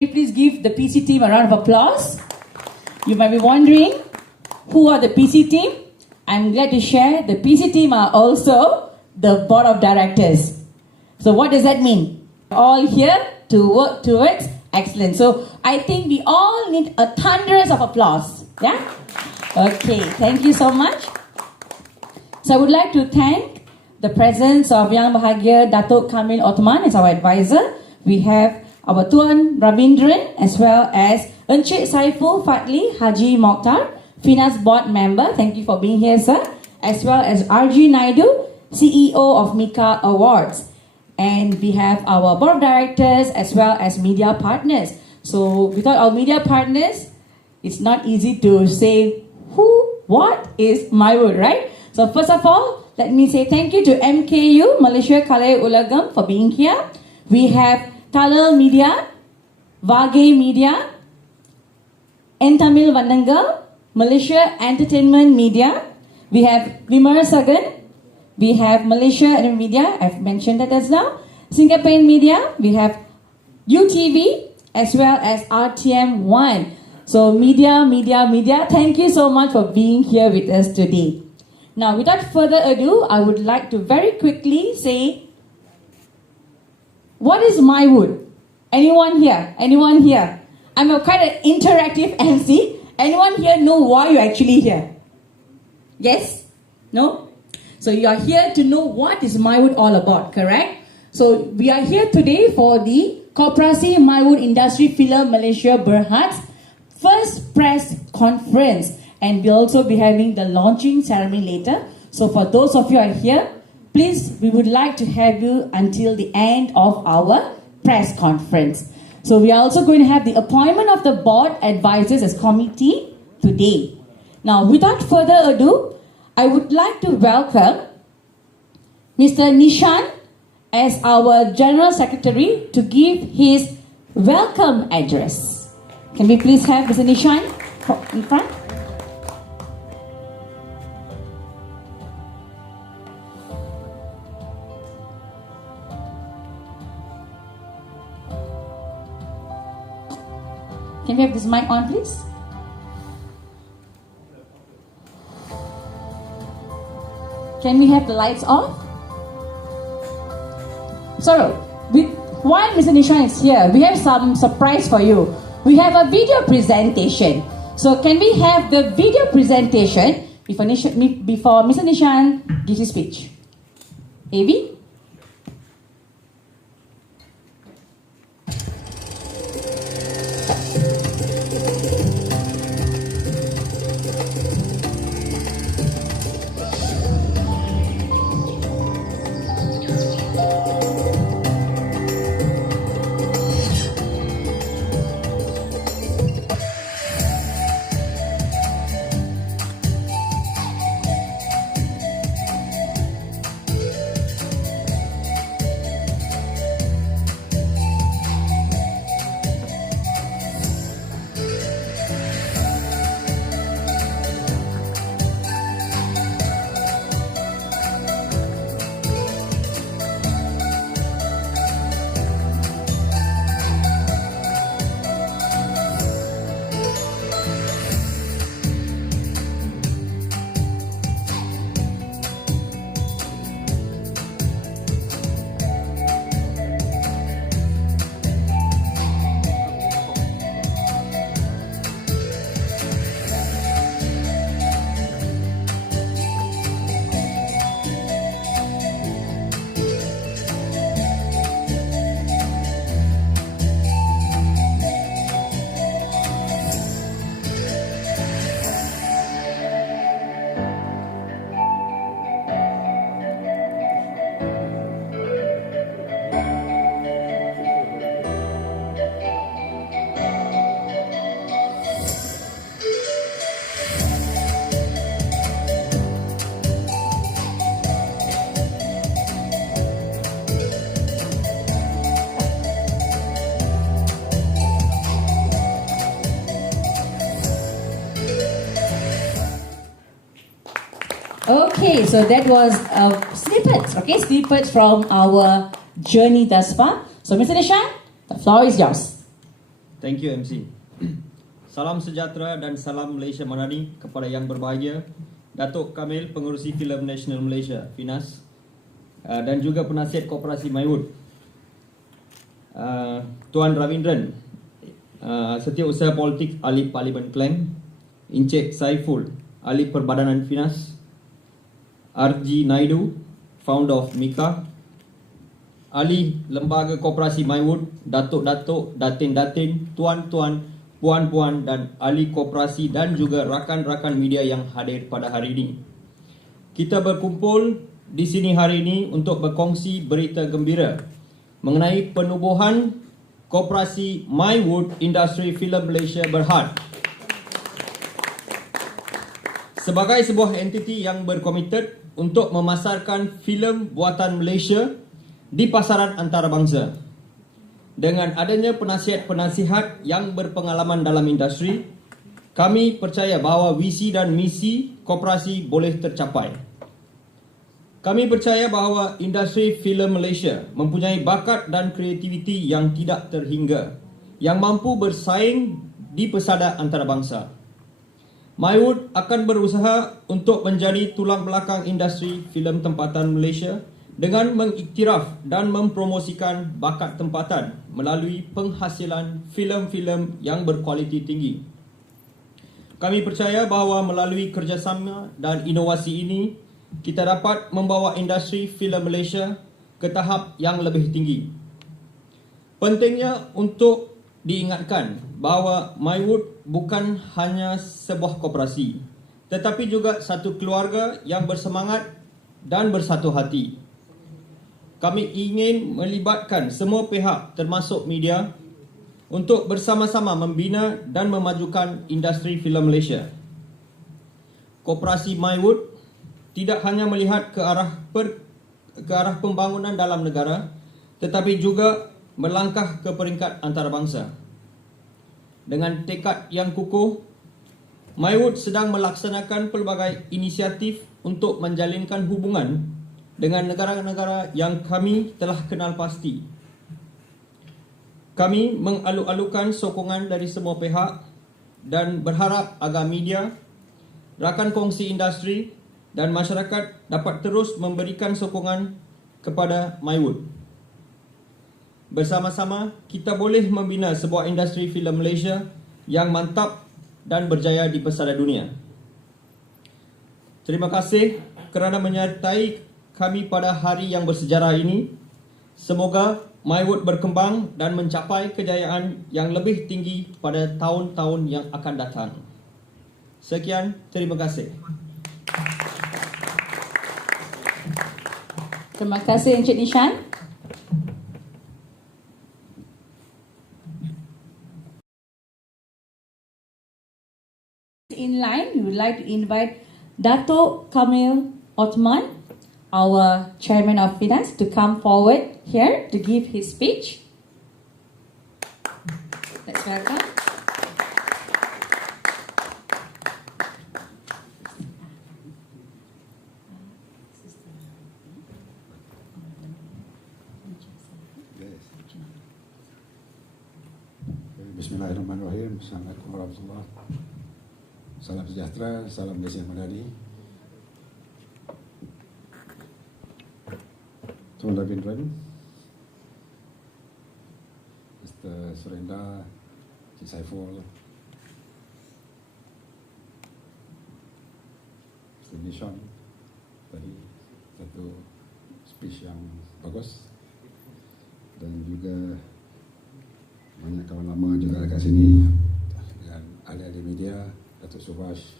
Please give the PC team a round of applause. You might be wondering, who are the PC team? I'm glad to share the PC team are also the board of directors. So what does that mean? All here to work towards excellence. So I think we all need a thunderous of applause. Yeah? Okay, thank you so much. So I would like to thank the presence of Yang Bahagia Datuk Kamil Othman as our advisor. We have our Tuan Ravindran as well as Encik Saiful Fadli Haji Mokhtar, Finance Board Member. Thank you for being here, sir. As well as RG Naidu, CEO of Mika Awards. And we have our board of directors as well as media partners. So without our media partners, it's not easy to say what is MYWOOD, right? So first of all, let me say thank you to MKU, Malaysia Kalaya Ulagam, for being here. We have Talal Media, Vage Media, Entamil Vandangal, Malaysia Entertainment Media. We have Vimar Sagan. We have Malaysia Media, I've mentioned that as now. Singapore Media, we have UTV as well as RTM1. So media, thank you so much for being here with us today. Now, without further ado, I would like to very quickly say, what is MYWOOD? Anyone here? Anyone here? I'm quite an interactive MC. Anyone here know why you're actually here? Yes? No? So you are here to know what is MYWOOD all about, correct? So we are here today for the Koperasi MYWOOD Industri Filem Malaysia Berhad's first press conference. And we'll also be having the launching ceremony later. So for those of you who are here, please, we would like to have you until the end of our press conference. So we are also going to have the appointment of the board advisors as committee today. Now, without further ado, I would like to welcome Mr. Nishan as our General Secretary to give his welcome address. Can we please have Mr. Nishan in front? Can we have this mic on, please? Can we have the lights off? So, while Mr. Nishan is here, we have some surprise for you. We have a video presentation. So, can we have the video presentation before Mr. Nishan gives his speech? AV? Okay, so that was snippets from our journey thus far. So Mr. Nishan, the floor is yours. Thank you MC. Salam sejahtera dan salam Malaysia Madani kepada yang berbahagia Datuk Kamil, Pengerusi Filem Nasional Malaysia, FINAS, dan juga penasihat Koperasi MYWOOD, Tuan Ravindran, Setiausaha Politik Ahli Parlimen Klang, Encik Saiful, Ahli Perbadanan FINAS, RG Naidu, Founder of MIKA, Ahli Lembaga Koperasi MYWOOD, Datuk-datuk, datin-datin, tuan-tuan, puan-puan dan ahli koperasi dan juga rakan-rakan media yang hadir pada hari ini. Kita berkumpul di sini hari ini untuk berkongsi berita gembira mengenai penubuhan Koperasi MYWOOD Industri Filem Malaysia Berhad sebagai sebuah entiti yang berkomited untuk memasarkan filem buatan Malaysia di pasaran antarabangsa. Dengan adanya penasihat-penasihat yang berpengalaman dalam industri, kami percaya bahawa visi dan misi koperasi boleh tercapai. Kami percaya bahawa industri filem Malaysia mempunyai bakat dan kreativiti yang tidak terhingga, yang mampu bersaing di pesada antarabangsa. MYWOOD akan berusaha untuk menjadi tulang belakang industri filem tempatan Malaysia dengan mengiktiraf dan mempromosikan bakat tempatan melalui penghasilan filem-filem yang berkualiti tinggi. Kami percaya bahawa melalui kerjasama dan inovasi ini, kita dapat membawa industri filem Malaysia ke tahap yang lebih tinggi. Pentingnya untuk diingatkan bahawa MYWOOD bukan hanya sebuah koperasi, tetapi juga satu keluarga yang bersemangat dan bersatu hati. Kami ingin melibatkan semua pihak termasuk media untuk bersama-sama membina dan memajukan industri filem Malaysia. Koperasi MYWOOD tidak hanya melihat ke arah pembangunan dalam negara, tetapi juga melangkah ke peringkat antarabangsa. Dengan tekad yang kukuh, MYWOOD sedang melaksanakan pelbagai inisiatif untuk menjalinkan hubungan dengan negara-negara yang kami telah kenal pasti. Kami mengalu-alukan sokongan dari semua pihak dan berharap agar media, rakan kongsi industri dan masyarakat dapat terus memberikan sokongan kepada MYWOOD. Bersama-sama, kita boleh membina sebuah industri filem Malaysia yang mantap dan berjaya di pesada dunia. Terima kasih kerana menyertai kami pada hari yang bersejarah ini. Semoga MYWOOD berkembang dan mencapai kejayaan yang lebih tinggi pada tahun-tahun yang akan datang. Sekian, terima kasih. Terima kasih Encik Nishan. In line, we would like to invite Datuk Kamil Othman, our Chairman of Finance, to come forward here to give his speech. Let's welcome. Bismillahirrahmanirrahim. Assalamualaikum warahmatullahi wabarakatuh. Salam sejahtera, salam Malaysia Madani. Tuan Ravindran, Mr. Surenda, Cik Saiful, Mr. Nishan, tadi satu speech yang bagus, dan juga banyak kawan lama juga dekat sini, dan ahli-ahli media, Datuk Subhash,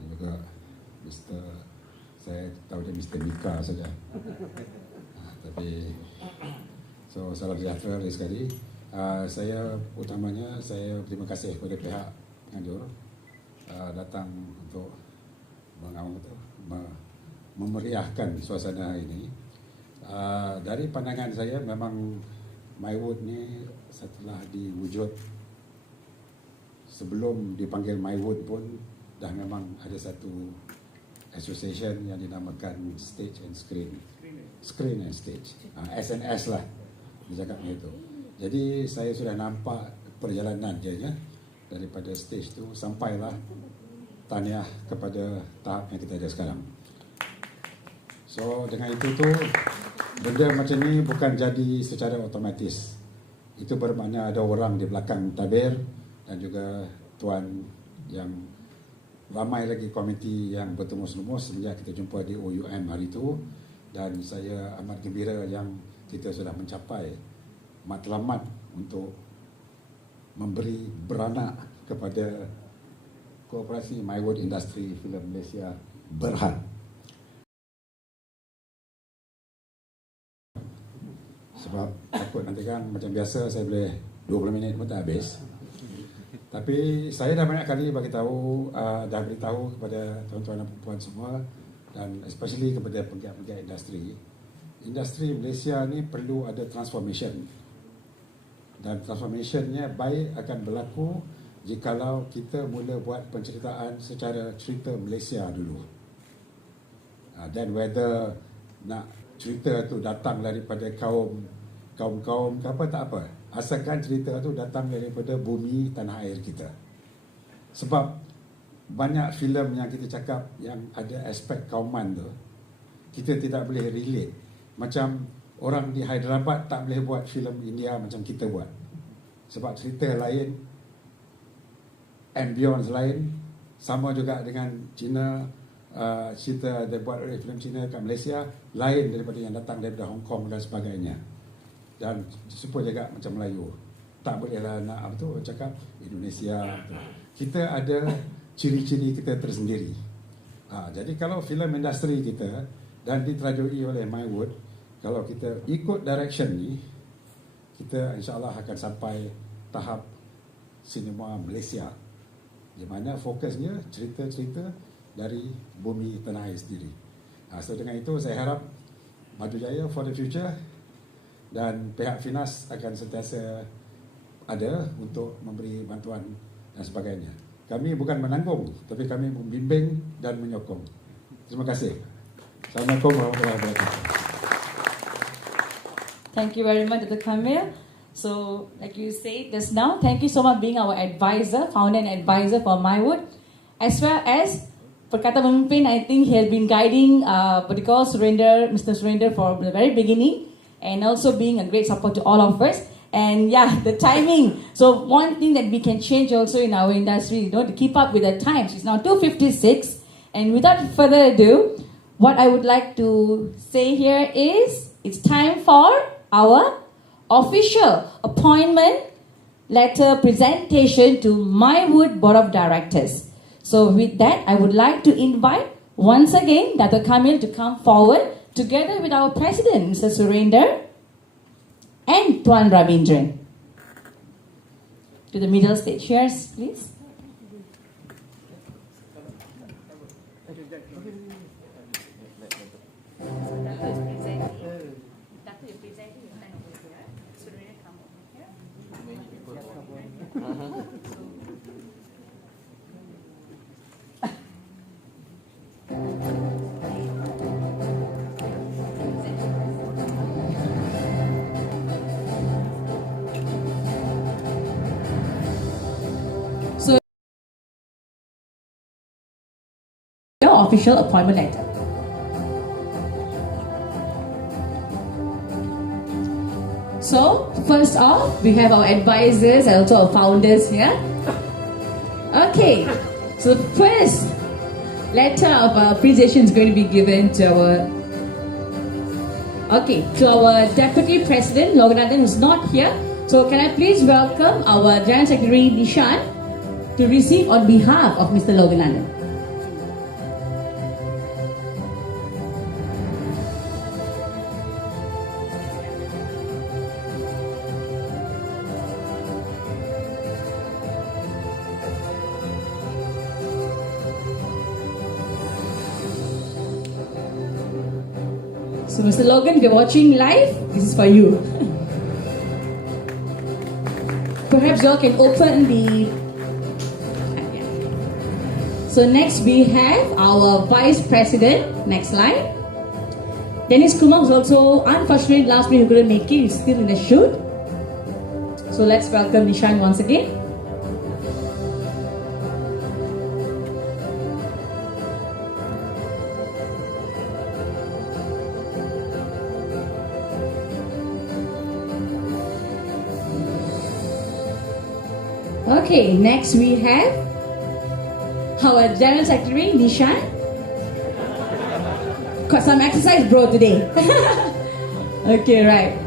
dan juga saya tahu dia Mr. Mika saja. Tapi salam sejahtera lagi sekali. Saya utamanya saya terima kasih kepada pihak penganjur datang untuk memeriahkan suasana ini. Dari pandangan saya memang MYWOOD ni setelah diwujud, sebelum dipanggil MYWOOD pun dah memang ada satu association yang dinamakan Stage and Screen and Stage, SNS lah dia cakap macam itu. Jadi saya sudah nampak perjalanan dia daripada stage tu sampailah tahniah kepada tahap yang kita ada sekarang. So dengan itu tu benda macam ni bukan jadi secara otomatis. Itu bermakna ada orang di belakang tabir dan juga tuan yang ramai lagi komiti yang bertumus-lumus sejak kita jumpa di OUM hari itu, dan saya amat gembira yang kita sudah mencapai matlamat untuk memberi beranak kepada Koperasi MYWOOD Industri Filem Malaysia Berhad. Sebab takut nanti kan macam biasa saya boleh 20 minit pun tak habis. Tapi saya dah banyak kali bagi tahu, dah beritahu kepada tuan-tuan dan puan semua, dan especially kepada penggiat-penggiat industri. Industri Malaysia ni perlu ada transformation. Dan transformationnya baik akan berlaku jikalau kita mula buat penceritaan secara cerita Malaysia dulu. Dan whether nak cerita tu datang daripada kaum ke apa tak apa, asalkan cerita tu datang daripada bumi tanah air kita. Sebab banyak filem yang kita cakap yang ada aspek kauman tu, kita tidak boleh relate. Macam orang di Hyderabad tak boleh buat filem India macam kita buat, sebab cerita lain, ambience lain. Sama juga dengan Cina, cerita dia buat oleh filem Cina kat Malaysia lain daripada yang datang daripada Hong Kong dan sebagainya. Dan supaya juga macam Melayu, tak bolehlah nak apa tu cakap Indonesia. Kita ada ciri-ciri kita tersendiri. Jadi kalau filem industri kita dan diterajui oleh MYWOOD, kalau kita ikut direction ni, kita insyaAllah akan sampai tahap sinema Malaysia, di mana fokusnya cerita-cerita dari bumi tanah air sendiri. So dengan itu saya harap maju jaya for the future, dan pihak Finas akan sentiasa ada untuk memberi bantuan dan sebagainya. Kami bukan menanggung, tapi kami membimbing dan menyokong. Terima kasih. Assalamualaikum warahmatullahi wabarakatuh. Thank you very much, Dr. Kamil. So, like you said just now, thank you so much being our advisor, founder and advisor for MYWOOD. As well as Perkata Pemimpin, I think he has been guiding Mr. Surrender from the very beginning, and also being a great support to all of us. And yeah, the timing. So one thing that we can change also in our industry, to keep up with the times. It's now 2:56. And without further ado, what I would like to say here is, it's time for our official appointment letter presentation to MYWOOD Board of Directors. So with that, I would like to invite once again Dr. Kamil to come forward together with our President, Mr. Surrender, and Tuan Ravindran. To the middle stage. Cheers, please. Official appointment letter. So, first off, we have our advisors and also our founders here. Okay, so the first letter of appreciation is going to be given to our Deputy President, Loganathan, who's not here. So, can I please welcome our General Secretary, Nishan, to receive on behalf of Mr. Loganathan. So Mr. Logan, if you're watching live, this is for you. Perhaps you all can open the... So next we have our Vice President. Next slide. Dennis Kumar, who's also unfortunately last week he couldn't make it. He's still in the shoot. So let's welcome Nishan once again. Okay, next we have our General Secretary, Nishan. Got some exercise, bro, today. Okay, right.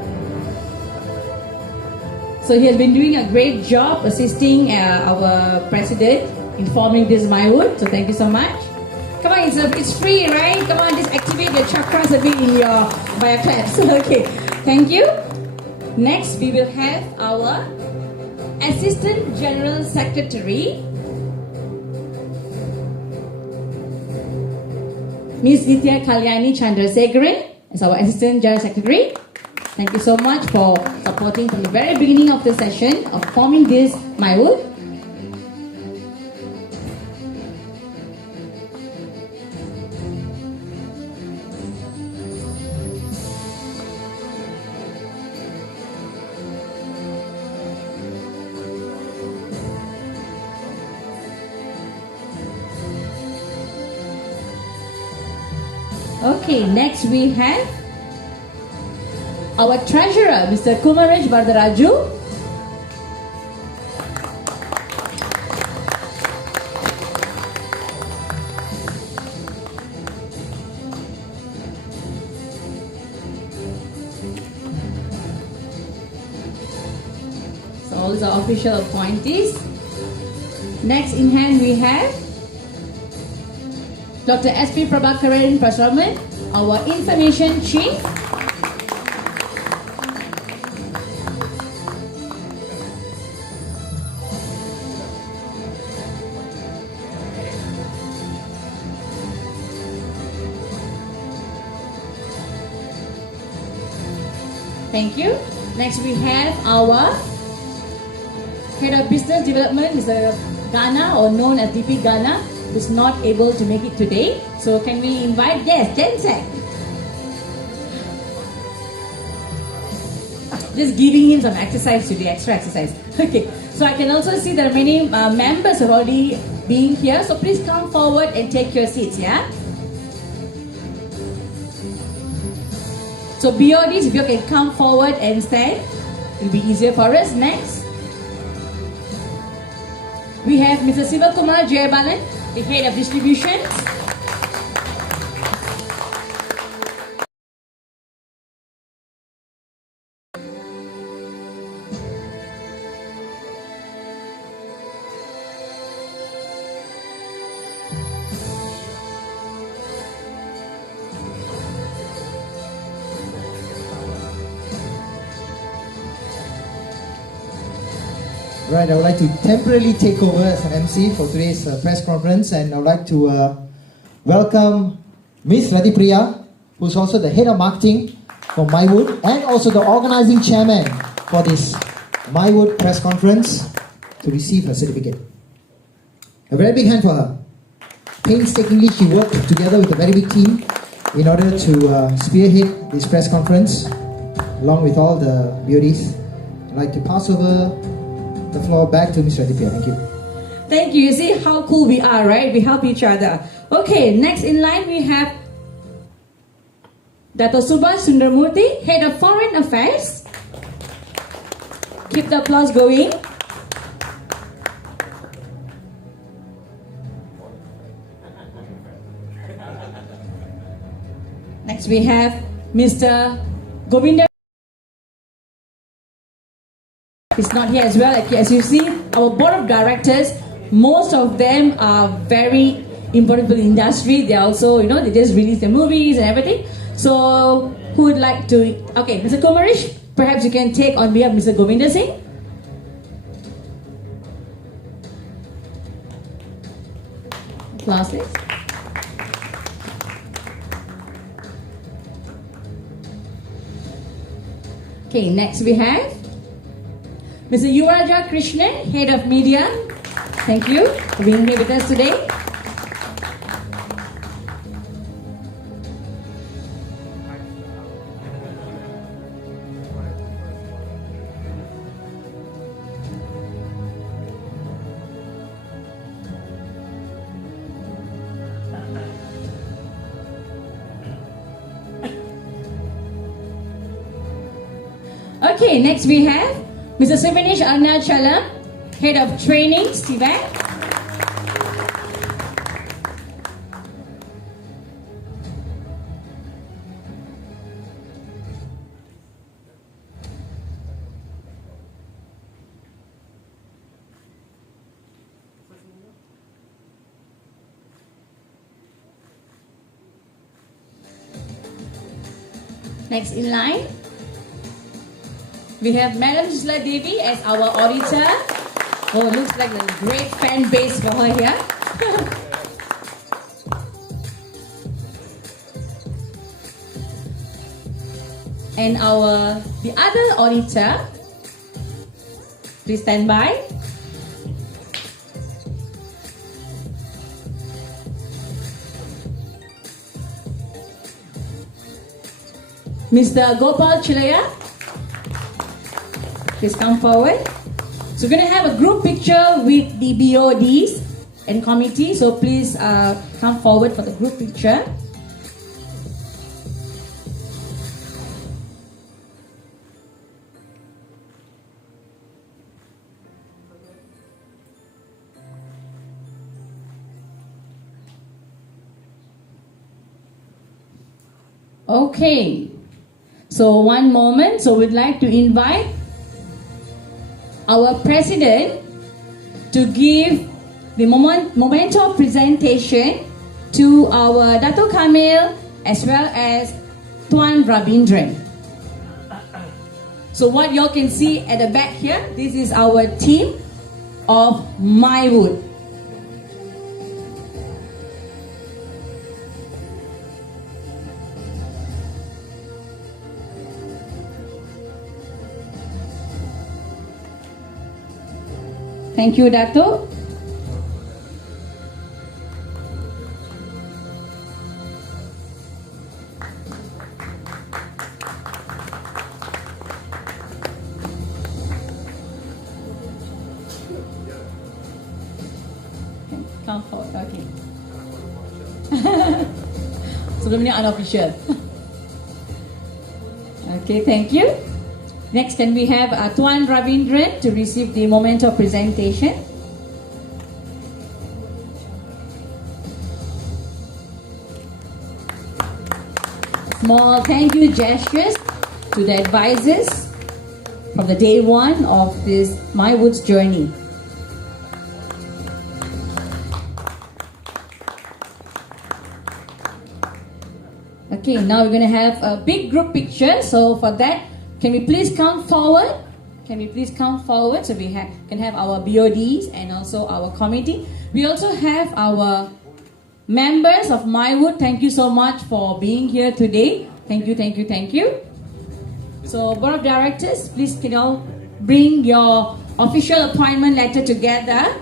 So he has been doing a great job assisting our president in forming this MYWOOD. So thank you so much. Come on, it's free, right? Come on, just activate your chakras a bit in your bioclaps. Okay, thank you. Next, we will have our Assistant General Secretary, Ms. Nitya Kalyani Chandrasekharan, as our Assistant General Secretary. Thank you so much for supporting from the very beginning of the session of forming this MYWOOD. Okay, next we have our treasurer, Mr. Kumaraj Bardaraju. So all the official appointees. Next in hand we have Dr. S.P. Prabhakaran Prasraman, our information chief. Thank you. Next we have our head of business development, Mr. Ghana, or known as DP Ghana, who's not able to make it today. So can we invite, yes, Jensek. Just giving him some exercise today, extra exercise. Okay, so I can also see there are many members are already being here. So please come forward and take your seats, yeah? So BODs, if you can come forward and stand, it'll be easier for us. Next, we have Mr. Sivakumar Jayabalan, the head of distribution. Right, I would like to temporarily take over as an MC for today's press conference, and I would like to welcome Ms. Ratipriya, who's also the head of marketing for MYWOOD and also the organizing chairman for this MYWOOD press conference, to receive her certificate. A very big hand for her. Painstakingly, she worked together with a very big team in order to spearhead this press conference, along with all the beauties. I'd like to pass over the floor back to Ms. Radipia. Thank you. Thank you. You see how cool we are, right? We help each other. Okay, next in line we have Dato Subhash Sundarmurthy, Head of Foreign Affairs. Keep the applause going. Next we have Mr. Govinda. Is not here as well. As you see, our board of directors, most of them are very important for the industry. They also, they just release the movies and everything. So, who would like to? Okay, Mr. Kumarish, perhaps you can take on behalf of Mr. Govinda Singh. Class, please. Okay, next we have Mr. Yuvaraja Krishnan, Head of Media. Thank you for being here with us today. Okay, next we have Mr. Sivanish Arnachalam, Head of Training, Stivan. Next in line, we have Madam Susla Devi as our auditor. Oh, looks like a great fan base for her here. And the other auditor, please stand by. Mr. Gopal Chilaya, please come forward. So we're going to have a group picture with the BODs and committee. So please come forward for the group picture. Okay. So one moment. So we'd like to invite our president to give the memento presentation to our Dato Kamil as well as Tuan Rabindran. So what y'all can see at the back here, this is our team of MYWOOD. Thank you, Dato. Come forward, okay. Sebelum ni unofficial. Okay, thank you. Next, can we have Tuan Ravindran to receive the memento presentation? Small thank you gestures to the advisors from the day one of this MYWOOD's journey. Okay, now we're going to have a big group picture. So for that, can we please come forward? Can we please come forward so we can have our BODs and also our committee. We also have our members of MYWOOD. Thank you so much for being here today. Thank you, thank you, thank you. So Board of Directors, please can you all bring your official appointment letter together.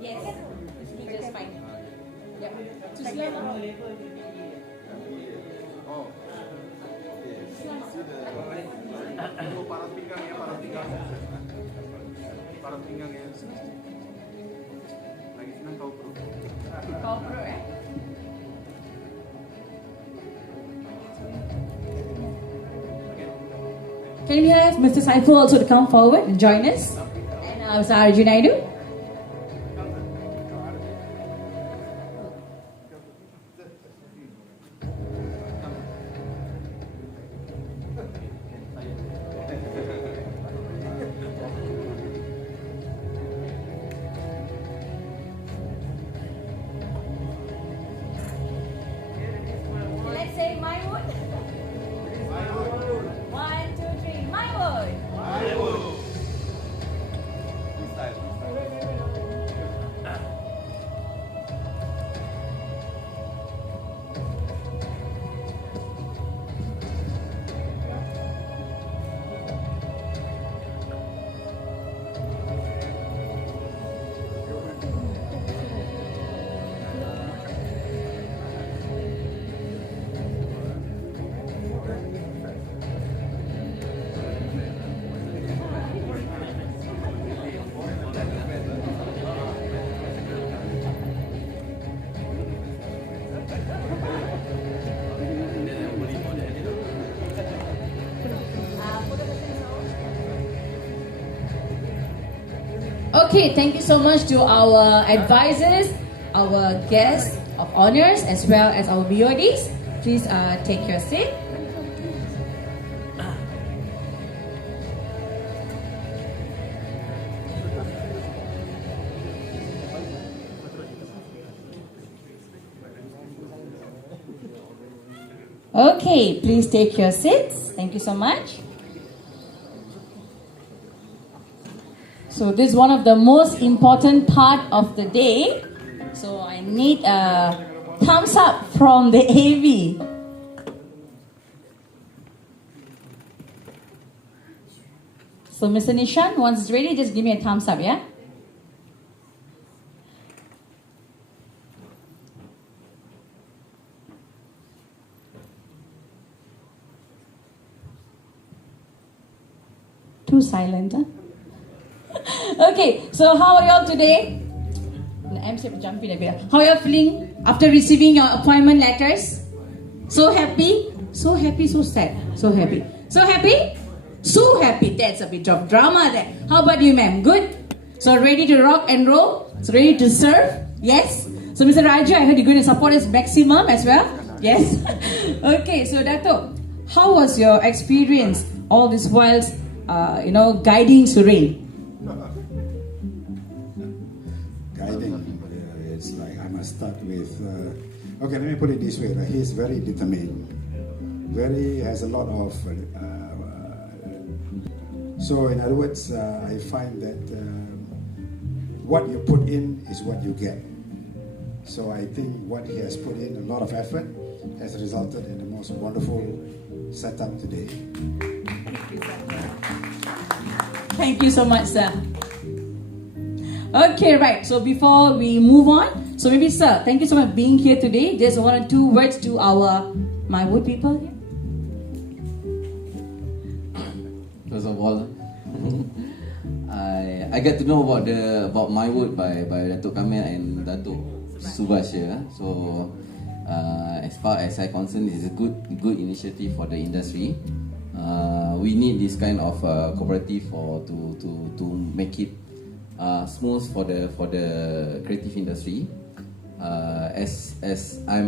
Yes, just fine. Yep. Can we have Mr. Saiful also to come forward and join us? And Mr. Junaidu. Let's say MYWOOD. 1, 2, 3, MYWOOD. Okay, thank you so much to our advisors, our guests of honors, as well as our BODs. Please take your seat. Okay, please take your seats. Thank you so much. So this is one of the most important part of the day. So I need a thumbs up from the AV. So Mr. Nishan, once it's ready, just give me a thumbs up, yeah? Too silent, huh? Okay, so how are y'all today? I'm jumping a bit. How are y'all feeling after receiving your appointment letters? So happy, so happy, so sad, so happy. So happy? So happy. That's a bit of drama there. How about you, ma'am? Good? So ready to rock and roll? So ready to serve? Yes? So Mr. Raja, I heard you're going to support us maximum as well? Yes? Okay, so Dato, how was your experience all this whilst guiding Surin? Guiding, it's like I must start with. Okay, let me put it this way. He's very determined. Has a lot of. So in other words, I find that what you put in is what you get. So I think what he has put in a lot of effort has resulted in the most wonderful setup today. Thank you so much, sir. Okay, right. So before we move on, so maybe, sir, thank you so much for being here today. Just 1 or 2 words to our MYWOOD people here. First of all, I get to know about MYWOOD by Datuk Kamil and Datuk Subhash here. So as far as I concerned, it's a good initiative for the industry. We need this kind of cooperative to make it smooth for the creative industry. As I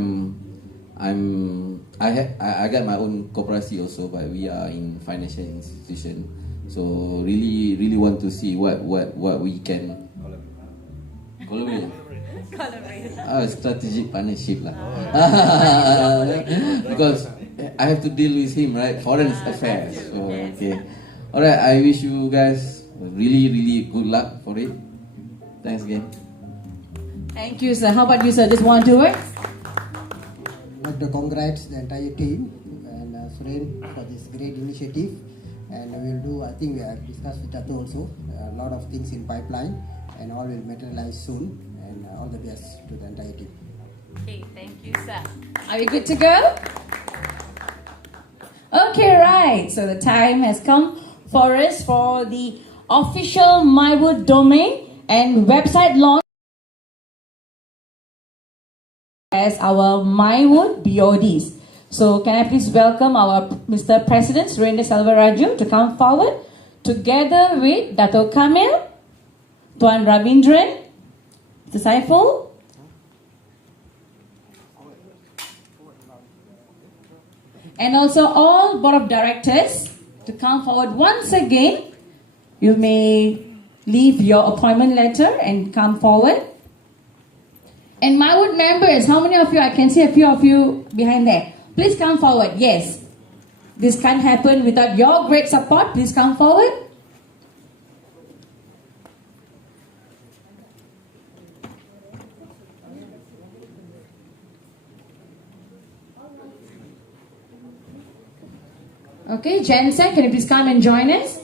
got my own Koperasi also, but we are in financial institution. So really want to see what we can collaborate. Strategic partnership lah. Because I have to deal with him, right? Foreign affairs. So okay. Alright, I wish you guys really good luck for it. Thanks again. Thank you, sir. How about you, sir? Just 1 or 2 words? I'd like to congrats the entire team and Suren for this great initiative. And we'll do, I think we have discussed with Dato also, a lot of things in pipeline and all will materialize soon. And all the best to the entire team. Okay, thank you, sir. Are we good to go? Okay, right. So the time has come for us for the official MYWOOD domain and website launch as our MYWOOD BODs. So can I please welcome our Mr. President Surendra Selvaraju to come forward together with Dato' Kamil, Tuan Ravindran, Mr. Saiful, and also all board of directors to come forward once again. You may leave your appointment letter and come forward. And MYWOOD members, how many of you? I can see a few of you behind there. Please come forward. Yes. This can't happen without your great support. Please come forward. Okay, Jensen, can you please come and join us?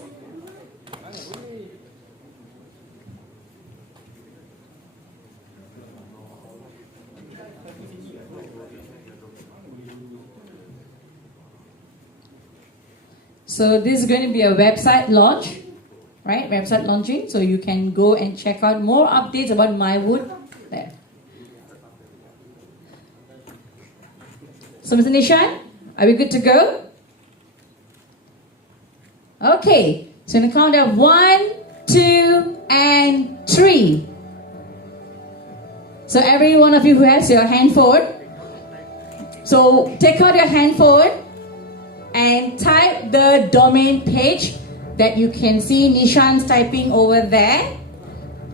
So this is going to be a website launch, right? Website launching. So you can go and check out more updates about MYWOOD there. So Mr. Nishan, are we good to go? Okay. So in the count of 1, 2, and 3. So every one of you who has your handphone, so take out your handphone and type the domain page that you can see Nishan's typing over there.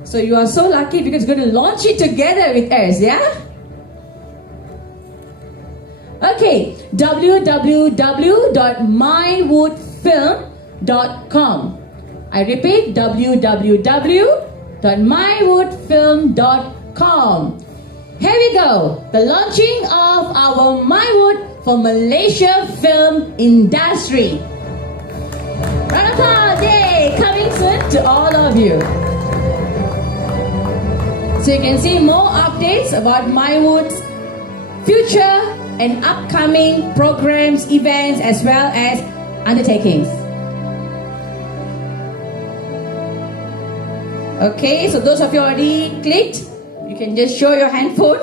So you are so lucky because we're going to launch it together with us, yeah? Okay, www.mywoodfilm.com. I repeat, www.mywoodfilm.com. Here we go, the launching of our MYWOOD for Malaysia film industry. Round of applause, yay! Coming soon to all of you. So you can see more updates about MYWOOD's future and upcoming programs, events, as well as undertakings. Okay, so those of you already clicked, you can just show your handphone.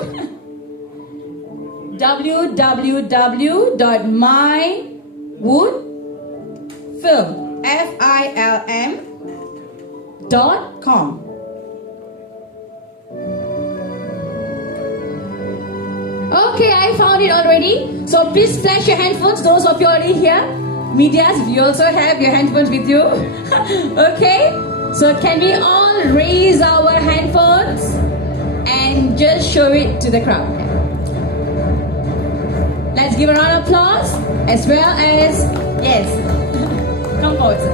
www.mywwoodfilm.com. Okay, I found it already. So please flash your handphones, those of you already here. Medias, if you also have your handphones with you. Okay, so can we all raise our handphones and just show it to the crowd? Let's give a round of applause as well as, yes, come forward, sir.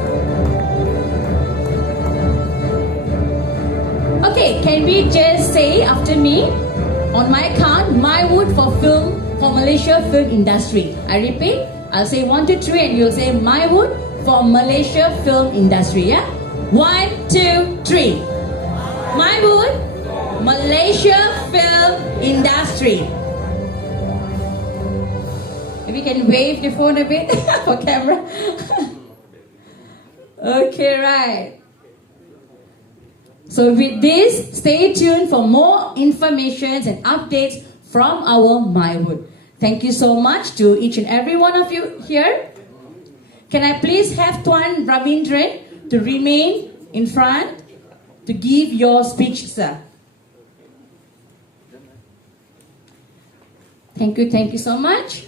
Okay, can we just say after me, on my count, MYWOOD for Malaysia film industry. I repeat, I'll say 1, 2, 3 and you'll say MYWOOD for Malaysia film industry, yeah? 1, 2, 3. MYWOOD, Malaysia film industry. Maybe you can wave the phone a bit for camera. Okay, right. So with this, stay tuned for more information and updates from our MYWOOD. Thank you so much to each and every one of you here. Can I please have Tuan Ravindran to remain in front to give your speech, sir? Thank you so much.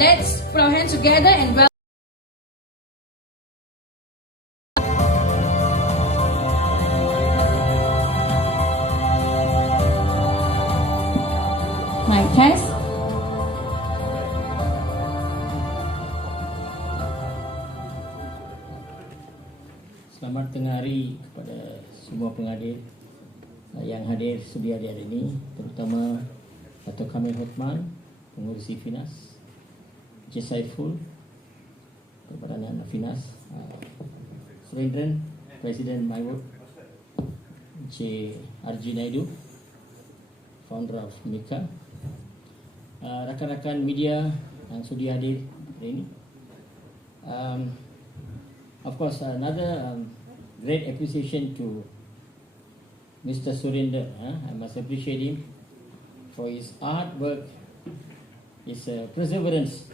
Let's put our hands together and welcome my test. Selamat tengah hari kepada semua pengadil yang hadir sedia hari ini, terutama Dato' Kamil Hotman, Pengurusi Finas, Encik Saiful, Perbadangan Finas, Surendran, Presiden MYWOOD, Encik Arji Naidu, Founder of Mika, rakan-rakan media yang sudi hadir hari ini. Of course, another great appreciation to Mr. Surinder. I must appreciate him for his artwork, his perseverance,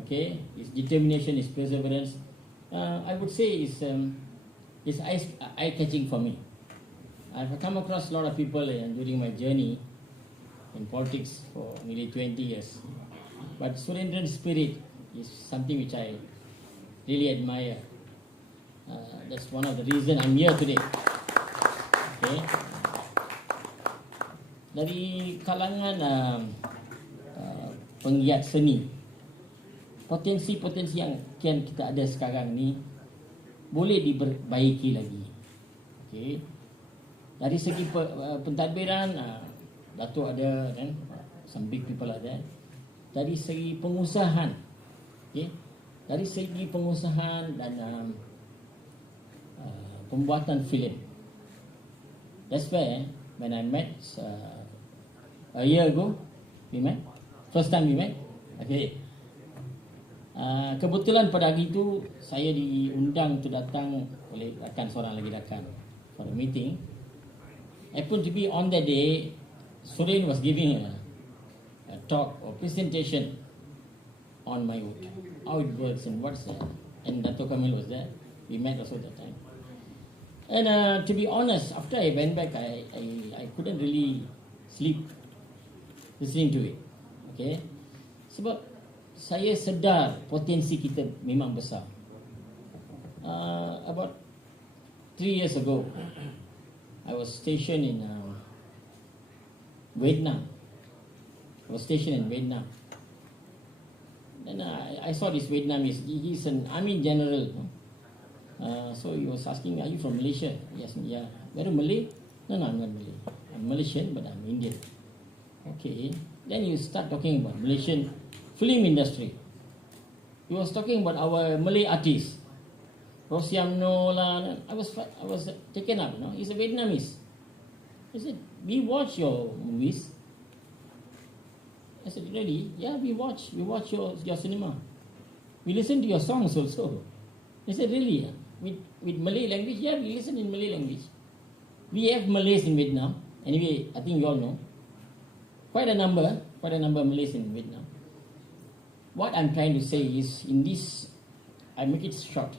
okay, his determination, his perseverance. I would say is eye-catching for me. I've come across a lot of people during my journey in politics for nearly 20 years. But Surendra's spirit is something which I really admire. That's one of the reasons I'm here today. Okay. Dari kalangan penggiat seni, potensi-potensi yang kian kita ada sekarang ni boleh diperbaiki lagi. Okay. Dari segi pentadbiran, Datuk ada kan, some big people ada. Dari segi pengusahaan, okay. Dari segi pengusahaan dan pembuatan filem. That's where when I met a year ago, we met. First time we met. Okay. Kebetulan pada hari itu saya diundang untuk datang oleh seorang lagi rakan for a meeting. Happened to be on that day, Suren was giving a talk or presentation on MYWOOD, how it works and what's and Dato' Kamil was there. We met also that time. And to be honest, after I went back, I couldn't really sleep listening to it. Okay, sebab saya sedar potensi kita memang besar. About 3 years ago, I was stationed in Vietnam. Then I saw this Vietnamese. He's an army general. So he was asking me, "Are you from Malaysia?" Yes, yeah. Where Malay? No, I'm not Malay. I'm Malaysian, but I'm Indian. Okay. Then you start talking about Malaysian film industry. He was talking about our Malay artists. Rosiamno lah. I was taken up. No, he's a Vietnamese. He said, "We watch your movies." I said, "Really? Yeah, we watch your cinema. We listen to your songs also." He said, "Really? With Malay language?" "Yeah, we listen in Malay language. We have Malays in Vietnam. Anyway, I think you all know. Quite a number of Malays in Vietnam. What I'm trying to say is, in this, I make it short.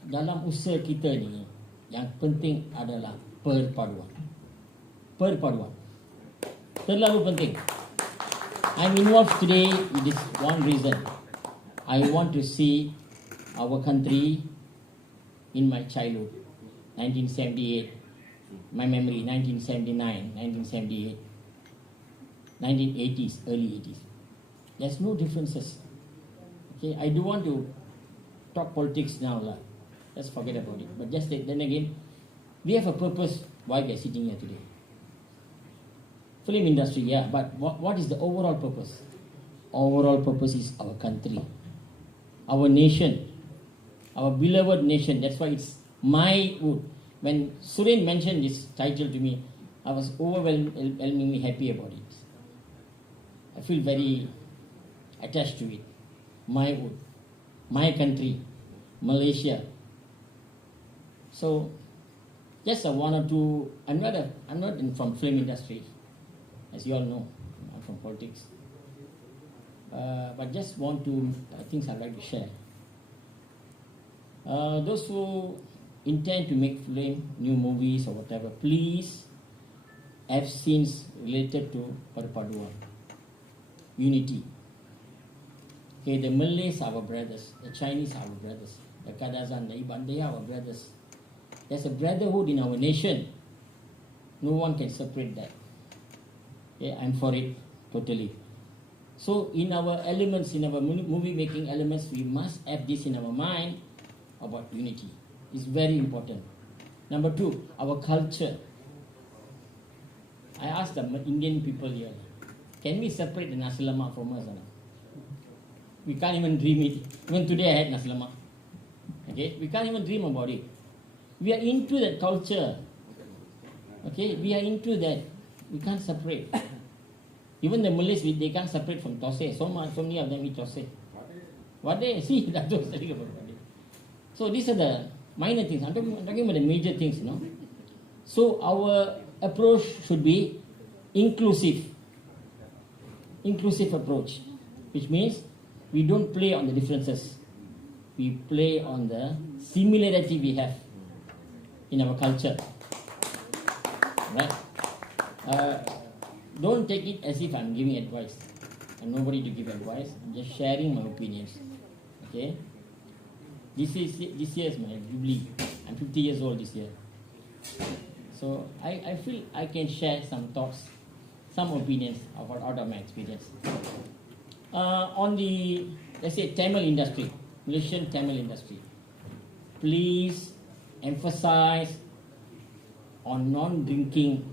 Dalam usaha kita ni, yang penting adalah perpaduan. Terlalu penting. I'm involved today with this one reason. I want to see our country in my childhood, 1978, my memory, 1979, 1978, 1980s, early 80s. There's no differences. Okay, I do want to talk politics now lah. Let's forget about it. But just then again, we have a purpose why we are sitting here today. Film industry, yeah, but what is the overall purpose? Overall purpose is our country, our nation, our beloved nation. That's why it's MYWOOD. When Suren mentioned this title to me, I was overwhelmingly happy about it. I feel very attached to it. MYWOOD, my country, Malaysia. So, just one or two. I'm not from film industry, as you all know. I'm from politics. But just want to things I'd like to share. Those who intend to make film, new movies or whatever, please have scenes related to perpaduan, unity. Okay, the Malays are our brothers, the Chinese are our brothers, the Kadazan, the Iban, they are our brothers. There's a brotherhood in our nation. No one can separate that. Okay, I'm for it totally. So in our elements, in our movie making elements, we must have this in our mind about unity. It's very important. Number two, our culture. I asked the Indian people here, can we separate the nasi lemak from us? We can't even dream it. Even today I had nasi lemak. Okay, we can't even dream about it. We are into that culture. Okay, we are into that. We can't separate. Even the Malays, they can't separate from Tosai. So many of them eat Tosai. What they see, that's what I'm saying about it. So these are the minor things. I'm talking about the major things, you know. So our approach should be inclusive. Inclusive approach, which means we don't play on the differences. We play on the similarity we have in our culture. Right? Don't take it as if I'm giving advice. I'm nobody to give advice. I'm just sharing my opinions. Okay? This year is my jubilee. I'm 50 years old this year. So I feel I can share some thoughts, some opinions out of my experience. On the, let's say, Tamil industry, Malaysian Tamil industry, please emphasize on non-drinking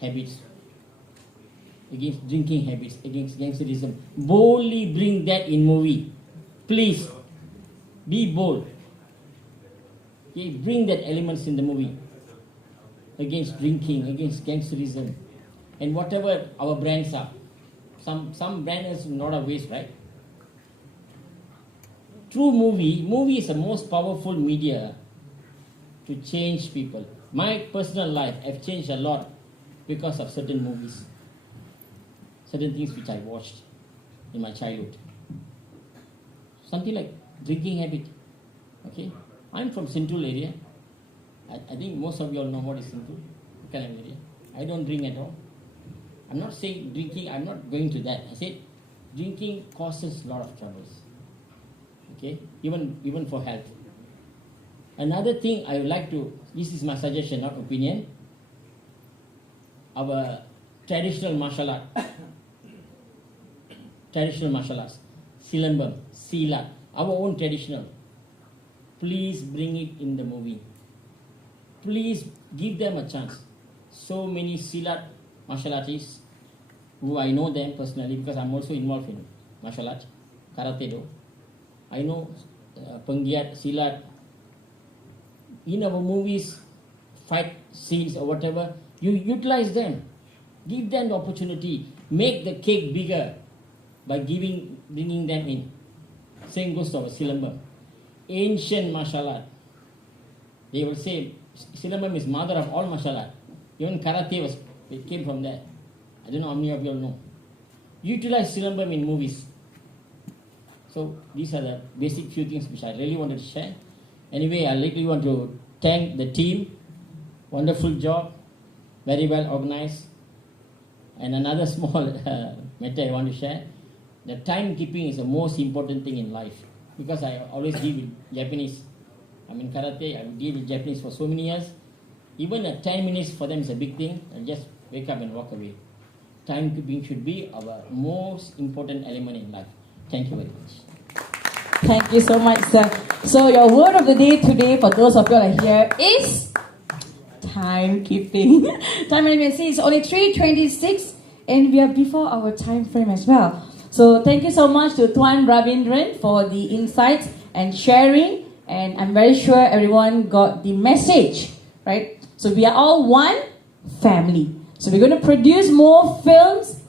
habits, against drinking habits, against gangsterism. Boldly bring that in movie. Please, be bold. Okay, bring that elements in the movie. Against drinking, against gangsterism, and whatever our brands are. Some brands in a lot of ways, right? True movie is the most powerful media to change people. My personal life, I've changed a lot because of certain movies, certain things which I watched in my childhood. Something like drinking habit. Okay, I'm from Sentul area. I think most of you all know what is Sentul, Filem area. I don't drink at all. I'm not saying drinking, I'm not going to that. I said drinking causes a lot of troubles. Okay, even for health. Another thing I would like to, this is my suggestion, not opinion. Our traditional martial art, Silembam, Silat, our own traditional. Please bring it in the movie. Please give them a chance. So many Silat martial artists, who I know them personally because I'm also involved in martial arts, karate do. I know penggiat Silat. In our movies, fight scenes or whatever, you utilize them. Give them the opportunity. Make the cake bigger by bringing them in. Same goes to our Silembam. Ancient martial art. They will say Silembam is mother of all martial art. Even karate it came from there. I don't know how many of you all know. Utilize Silembam in movies. So these are the basic few things which I really wanted to share. Anyway, I really want to thank the team. Wonderful job. Very well organized. And another small matter I want to share. The timekeeping is the most important thing in life. Because I always deal with Japanese. I'm in karate, I deal with Japanese for so many years. Even 10 minutes for them is a big thing. I'll just wake up and walk away. Timekeeping should be our most important element in life. Thank you very much. Thank you so much, sir. So your word of the day today, for those of you who are here, is timekeeping. Time management is only 3:26, and we are before our time frame as well. So thank you so much to Tuan Ravindran for the insights and sharing. And I'm very sure everyone got the message, right? So we are all one family. So we're going to produce more films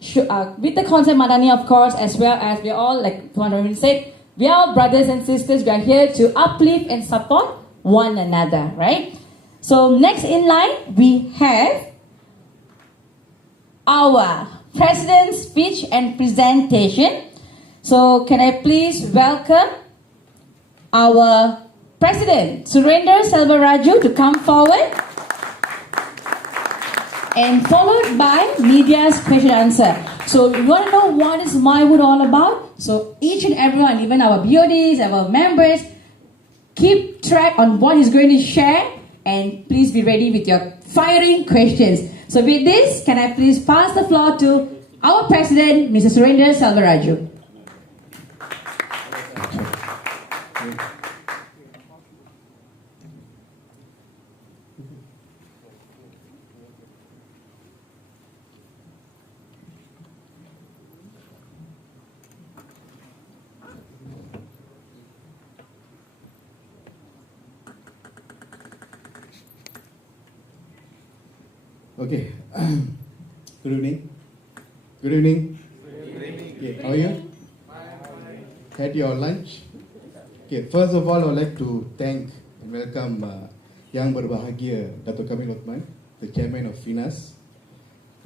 with the concept Madani, of course, as well as we're all, like Tuan Ravindran said, we are all brothers and sisters. We are here to uplift and support one another, right? So next in line, we have our President's speech and presentation. So can I please welcome our President, Surendra Selvaraju, to come forward, and followed by media's question answer. So you want to know what is MYWOOD all about? So each and everyone, even our BODs, our members, keep track on what he's going to share, and please be ready with your firing questions. So with this, can I please pass the floor to our President, Mr. Surendra Selvaraju. Okay. Good evening. Good evening. Okay, how are you? Had your lunch? Okay, first of all, I would like to thank and welcome Yang Berbahagia Dato' Kamil Othman, the chairman of FINAS.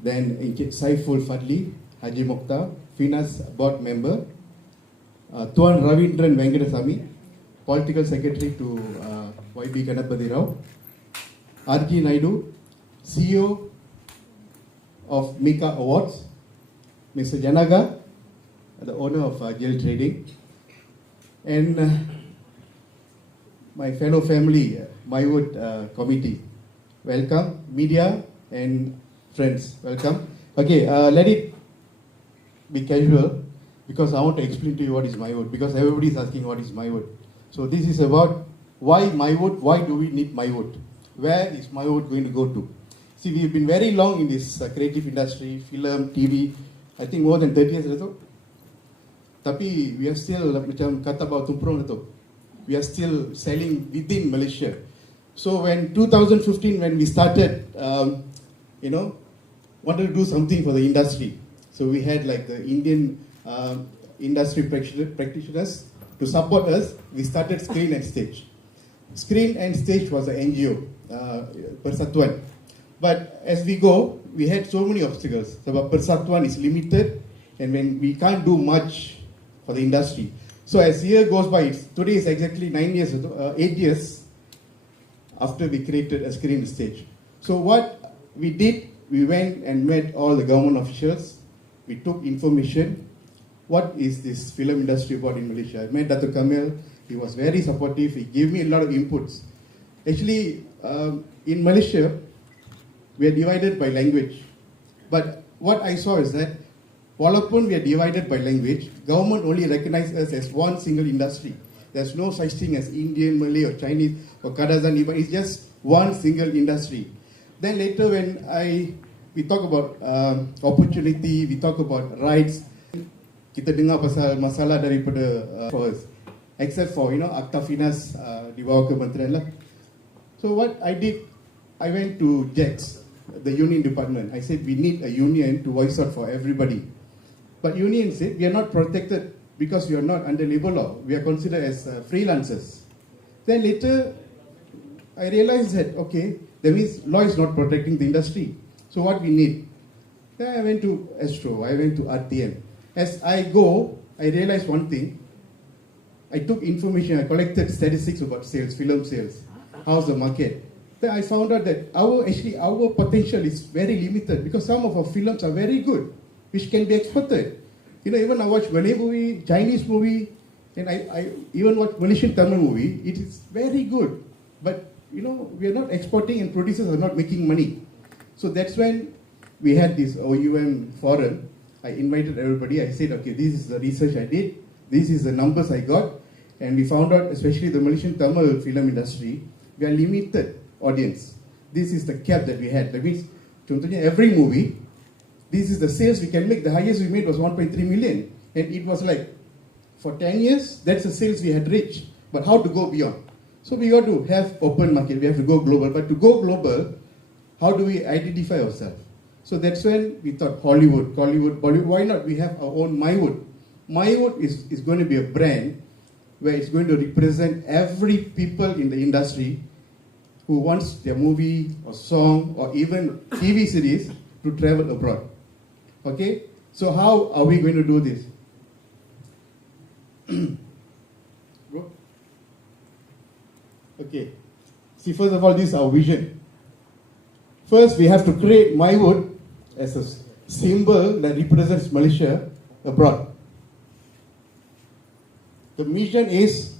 Then Saiful Fadli, Haji Mokhtar, FINAS board member. Tuan Ravindran Venkatasamy, political secretary to YB Ganapati Rao. R.G. Naidu, CEO of Mika Awards. Mr. Janaga, the owner of Gel Trading. And my fellow family, MYWOOD committee. Welcome, media and friends, welcome. Okay, let it be casual because I want to explain to you what is MYWOOD, because everybody is asking what is MYWOOD. So this is about why MYWOOD, why do we need MYWOOD? Where is MYWOOD going to go to? See, we've been very long in this creative industry, film, TV, I think more than 30 years ago. Tapi we are still, macam kata bau tumprong itu, we are still selling within Malaysia. So when 2015, when we started, wanted to do something for the industry. So we had like the Indian industry practitioners to support us. We started Screen and Stage. Screen and Stage was an NGO, Persatuan. But as we go, we had so many obstacles. Sebab Persatuan is limited, and when we can't do much for the industry. So as year goes by, today is exactly 8 years after we created a screen stage. So what we did, we went and met all the government officials. We took information. What is this film industry about in Malaysia? I met Dr. Kamil. He was very supportive. He gave me a lot of inputs. Actually, in Malaysia, we are divided by language. But what I saw is that, walaupun we are divided by language, government only recognize us as one single industry. There's no such thing as Indian, Malay or Chinese or Kadazan, but it's just one single industry. Then later when we talk about opportunity, we talk about rights, kita dengar pasal masalah daripada for us, except for Akta Finas di bawah kementerian lah. So what I did, I went to JEX, the union department. I said we need a union to voice out for everybody. But union said we are not protected because we are not under labor law. We are considered as freelancers. Then later, I realized that, okay, that means law is not protecting the industry. So what we need? Then I went to Astro, I went to RTM. As I go, I realized one thing. I took information, I collected statistics about sales, film sales. How's the market? Then I found out that our potential is very limited because some of our films are very good, which can be exported. Even I watch Malay movie, Chinese movie, and I even watch Malaysian Tamil movie. It is very good, but we are not exporting and producers are not making money. So that's when we had this OUM forum. I invited everybody. I said, okay, this is the research I did. This is the numbers I got. And we found out, especially the Malaysian Tamil film industry, we are limited audience. This is the cap that we had. That means, contohnya every movie, this is the sales we can make. The highest we made was 1.3 million. And it was like, for 10 years, that's the sales we had reached. But how to go beyond? So we got to have open market. We have to go global. But to go global, how do we identify ourselves? So that's when we thought Hollywood, Bollywood. Why not? We have our own MYWOOD. MYWOOD is going to be a brand where it's going to represent every people in the industry who wants their movie or song or even TV series to travel abroad. Okay? So how are we going to do this? Go. Okay. See, first of all, this is our vision. First, we have to create MYWOOD as a symbol that represents Malaysia abroad. The mission is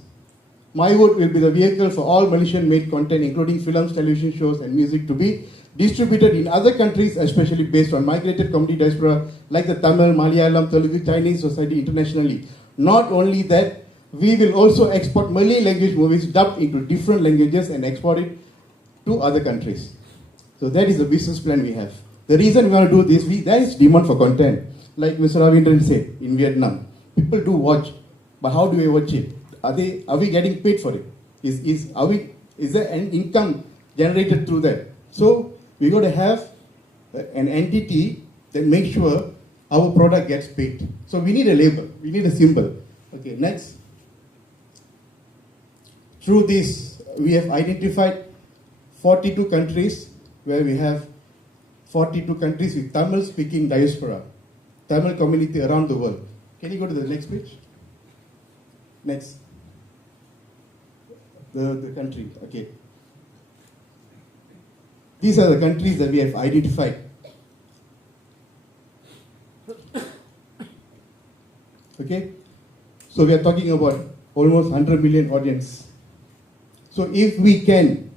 MYWOOD will be the vehicle for all Malaysian-made content, including films, television shows, and music, to be distributed in other countries, especially based on migrated community diaspora like the Tamil, Malayalam, Telugu, Chinese society internationally. Not only that, we will also export Malay language movies dubbed into different languages and export it to other countries. So that is the business plan we have. The reason we want to do this, there is demand for content. Like Mr. Ravindran said, in Vietnam, people do watch, but how do we watch it? Are we getting paid for it? Is there an income generated through that? So we got to have an entity that makes sure our product gets paid. So we need a label, we need a symbol. Okay, next. Through this, we have identified 42 countries where we have 42 countries with Tamil-speaking diaspora, Tamil community around the world. Can you go to the next page? Next. The country, okay. These are the countries that we have identified. Okay? So we are talking about almost 100 million audience. So if we can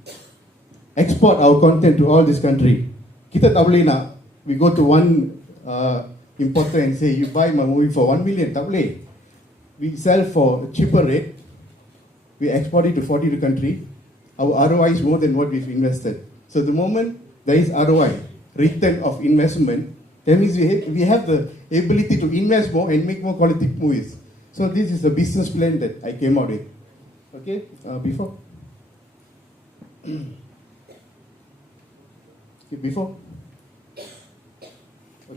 export our content to all this country, kita tak boleh nak, we go to one importer and say, you buy my movie for 1 million, tak boleh. We sell for a cheaper rate, we export it to 42 countries, our ROI is more than what we've invested. So the moment there is ROI, return of investment, that means we have the ability to invest more and make more quality movies. So this is the business plan that I came out with. Okay, before? Before?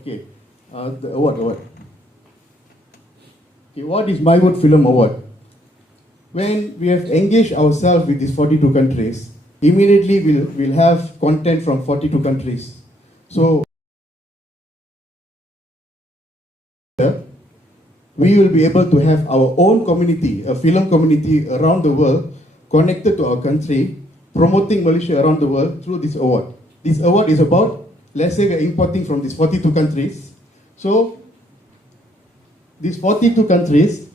Okay, the award. Okay, what is MYWOOD Film Award? When we have engaged ourselves with these 42 countries, immediately we'll have content from 42 countries. So we will be able to have our own community, a film community around the world, connected to our country, promoting Malaysia around the world through this award. This award is about, let's say we are importing from these 42 countries. So, these 42 countries,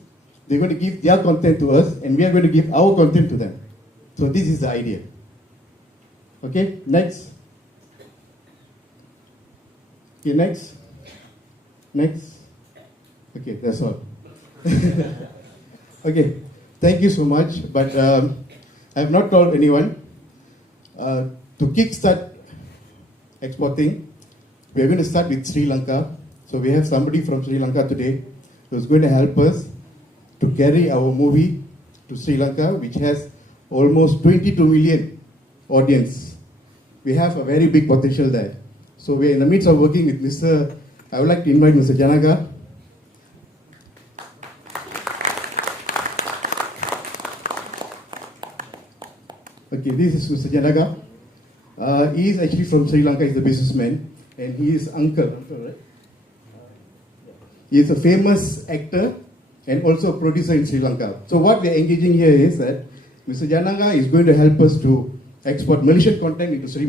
they're going to give their content to us, and we are going to give our content to them. So this is the idea. Okay, next. Okay, next. Next. Okay, that's all. Okay, thank you so much. But I have not told anyone. To kickstart exporting, we are going to start with Sri Lanka. So we have somebody from Sri Lanka today who's going to help us to carry our movie to Sri Lanka, which has almost 22 million audience. We have a very big potential there. So we're in the midst of working with Mr. I would like to invite Mr. Janaga. Okay, this is Mr. Janaga. He is actually from Sri Lanka. He's a businessman, and he is uncle, right? He is a famous actor and also a producer in Sri Lanka. So what we are engaging here is that Mr. Janaga is going to help us to export Malaysian content into Sri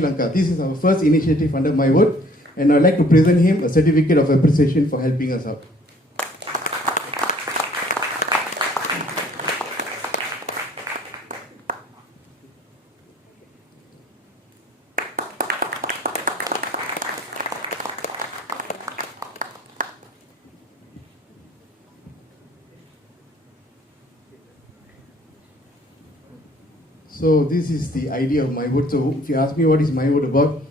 Lanka. This is our first initiative under MYWOOD, and I'd like to present him a certificate of appreciation for helping us out. So this is the idea of MYWOOD. So if you ask me what is MYWOOD about,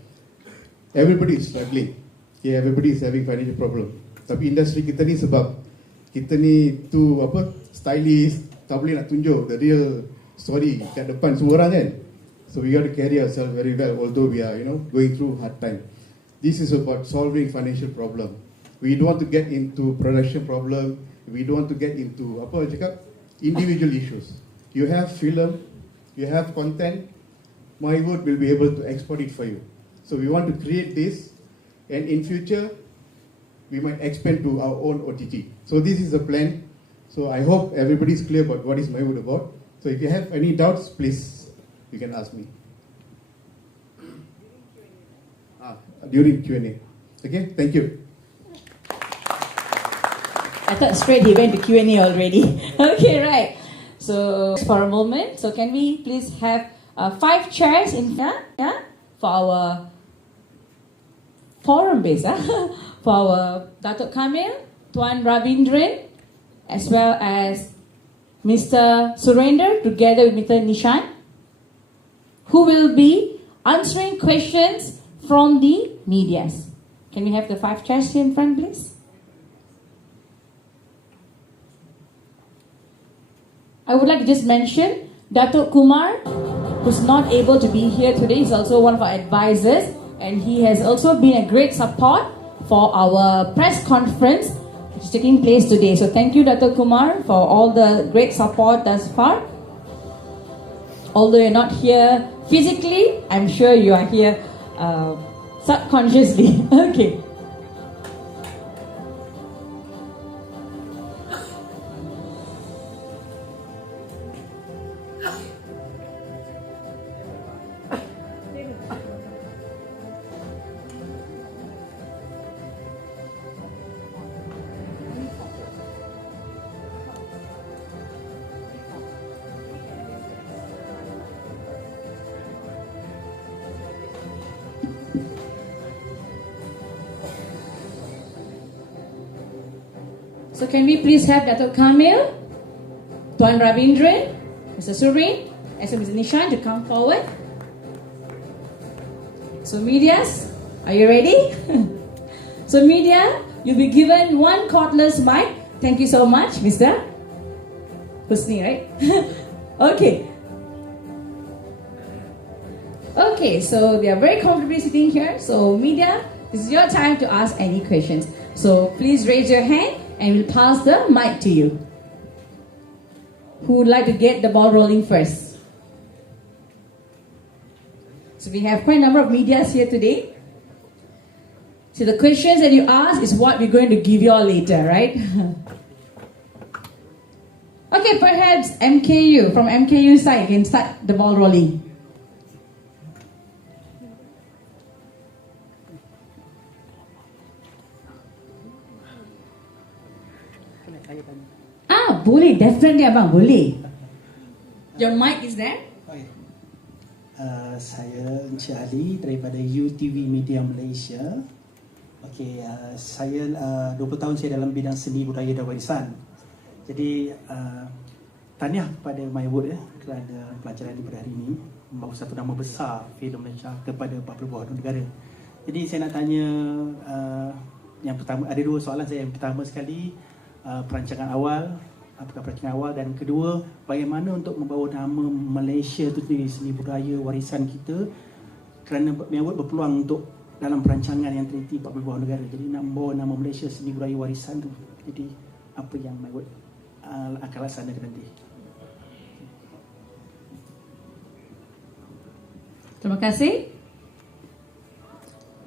everybody is struggling. Yeah, everybody is having financial problem. Tapi industri kita ni sebab kita ni tu apa stylist, tak boleh nak tunjuk the real story kat depan semua orang kan. So we got to carry ourselves very well, although we are going through hard time. This is about solving financial problem. We don't want to get into production problem. We don't want to get into apa cakap individual issues. You have film, you have content, MYWOOD will be able to export it for you. So we want to create this, and in future, we might expand to our own OTT. So this is a plan. So I hope everybody is clear about what is MYWOOD about. So if you have any doubts, please, you can ask me. During Q&A. Okay, thank you. I thought straight he went to Q&A already. Okay, right. So for a moment, so can we please have 5 chairs in here, for our forum base, for our Datuk Kamil, Tuan Ravindran, as well as Mr. Surrender, together with Mr. Nishan, who will be answering questions from the medias. Can we have the 5 chairs here in front, please? I would like to just mention Datuk Kumar, who's not able to be here today. He's also one of our advisors, and he has also been a great support for our press conference which is taking place today. So thank you, Datuk Kumar, for all the great support thus far. Although you're not here physically, I'm sure you are here subconsciously. Okay. So can we please have Datuk Kamil, Tuan Ravindran, Mr. Surin, and Mr. Nishan to come forward. So medias, are you ready? So media, you'll be given 1 cordless mic. Thank you so much, Mr. Husni, right? Okay. Okay, so they are very comfortably sitting here. So media, this is your time to ask any questions. So please raise your hand and we'll pass the mic to you. Who would like to get the ball rolling first? So we have quite a number of medias here today. So the questions that you ask is what we're going to give you all later, right? Okay, perhaps MKU, from MKU side, you can start the ball rolling. Boleh, definitely abang, boleh. Your mic is there? Okay. Saya Encik Ali daripada UTV Media Malaysia. Okay, saya 20 tahun saya dalam bidang seni budaya dan warisan. Jadi tahniah kepada MYWOOD kerana pelajaran pada hari ini membawa satu nama besar filem Malaysia kepada 40 buah negara. Jadi saya nak tanya yang pertama, ada dua soalan saya. Yang pertama sekali, perancangan awal, apakah perancangan awal, dan kedua, bagaimana untuk membawa nama Malaysia tu sendiri, seni budaya warisan kita, kerana MYWOOD berpeluang untuk dalam perancangan yang teliti 40 buah negara. Jadi nak membawa nama Malaysia seni budaya warisan tu. Jadi apa yang MYWOOD akan laksanakan nanti? Terima kasih.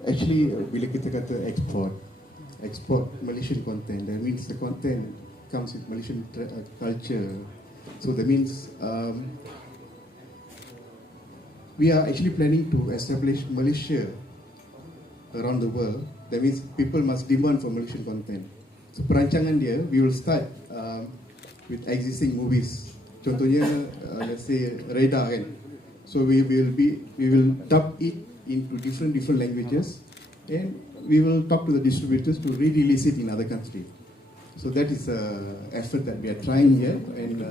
Actually, bila kita kata export Malaysian content, that means the content comes with Malaysian culture. So that means we are actually planning to establish Malaysia around the world. That means people must demand for Malaysian content. So perancangan dia, we will start with existing movies. Contohnya, let's say Radar kan. So we will dub it into different languages, and we will talk to the distributors to re-release it in other countries. So that is an effort that we are trying here, and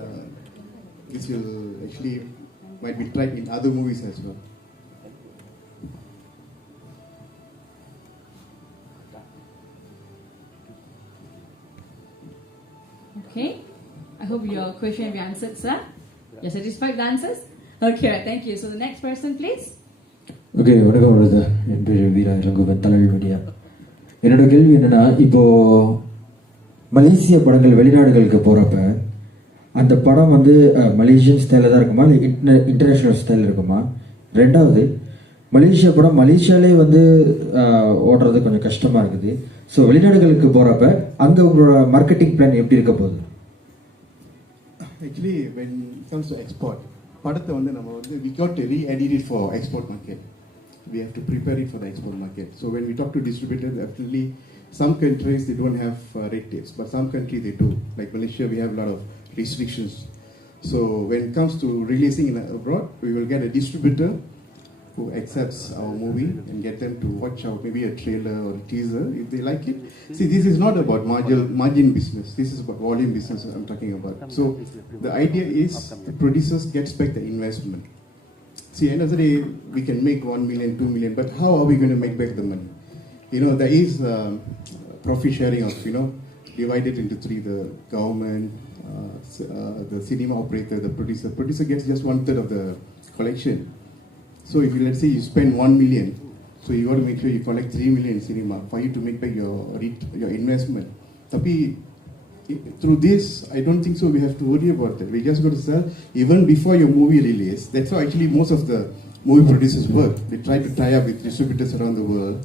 this will actually might be tried in other movies as well. Okay, I hope your question will be answered, sir. You're satisfied with the answers? Okay, thank you. So the next person, please. Okay, வணக்கம் வருது. என் பேர் வீரா இளங்கோவன், தலைவி media. என்னோட கேள்வி என்னன்னா, இப்போ மலேசிய படங்கள் வெளிநாடுகளுக்கு போகிறப்ப அந்த படம் வந்து மலேசியன் ஸ்டைலில் தான் இருக்குமா, இல்லை இன்டர்நேஷ்னல் ஸ்டைல் இருக்குமா? ரெண்டாவது, மலேசியா படம் மலேசியாலே வந்து ஓடுறது கொஞ்சம் கஷ்டமாக இருக்குது. ஸோ வெளிநாடுகளுக்கு போகிறப்ப அங்கே உங்களோட மார்க்கெட்டிங் பிளான் எப்படி இருக்க போகுது? Actually, when it comes to export, படத்தை வந்து நம்ம வந்து we got to re-edit it for export market. We have to prepare it for the export market. So when we talk to distributors, definitely some countries they don't have red tapes, but some countries they do. Like Malaysia, we have a lot of restrictions. So when it comes to releasing in abroad, we will get a distributor who accepts our movie and get them to watch our maybe a trailer or a teaser if they like it. See, this is not about margin business. This is about volume business I'm talking about. So the idea is the producers gets back the investment. See, end of the day, we can make 1 million, 2 million, but how are we going to make back the money? You know, there is profit sharing of, divided into three: the government, the cinema operator, the producer. Producer gets just 1/3 of the collection. So if you, let's say you spend 1 million, so you got to make sure you collect 3 million in cinema for you to make back your investment. Tapi through this, I don't think so we have to worry about that. We just got to sell even before your movie release. That's how actually most of the movie producers work. They try to tie up with distributors around the world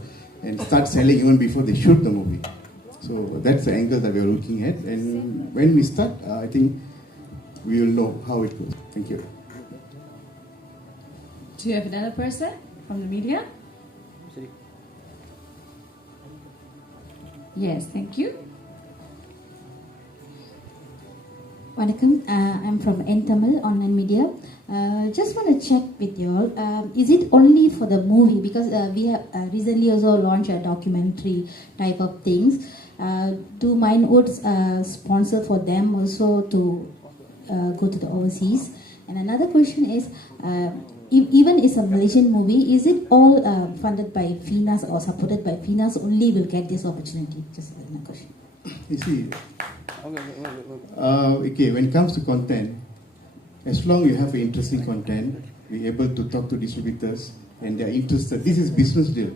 and start selling even before they shoot the movie. So that's the angle that we are looking at. And when we start, I think we will know how it goes. Thank you. Do you have another person from the media? Yes, thank you. Vanakkam, I'm from Tamil online media. Just want to check with you all, is it only for the movie? Because we have recently also launched a documentary type of things. Do MYWOOD sponsor for them also to go to the overseas? And another question is, even it's a Malaysian movie, is it all funded by FINAS or supported by FINAS only will get this opportunity? Just another question. You see, okay, when it comes to content, as long you have interesting content, we're able to talk to distributors and they're interested. This is business deal.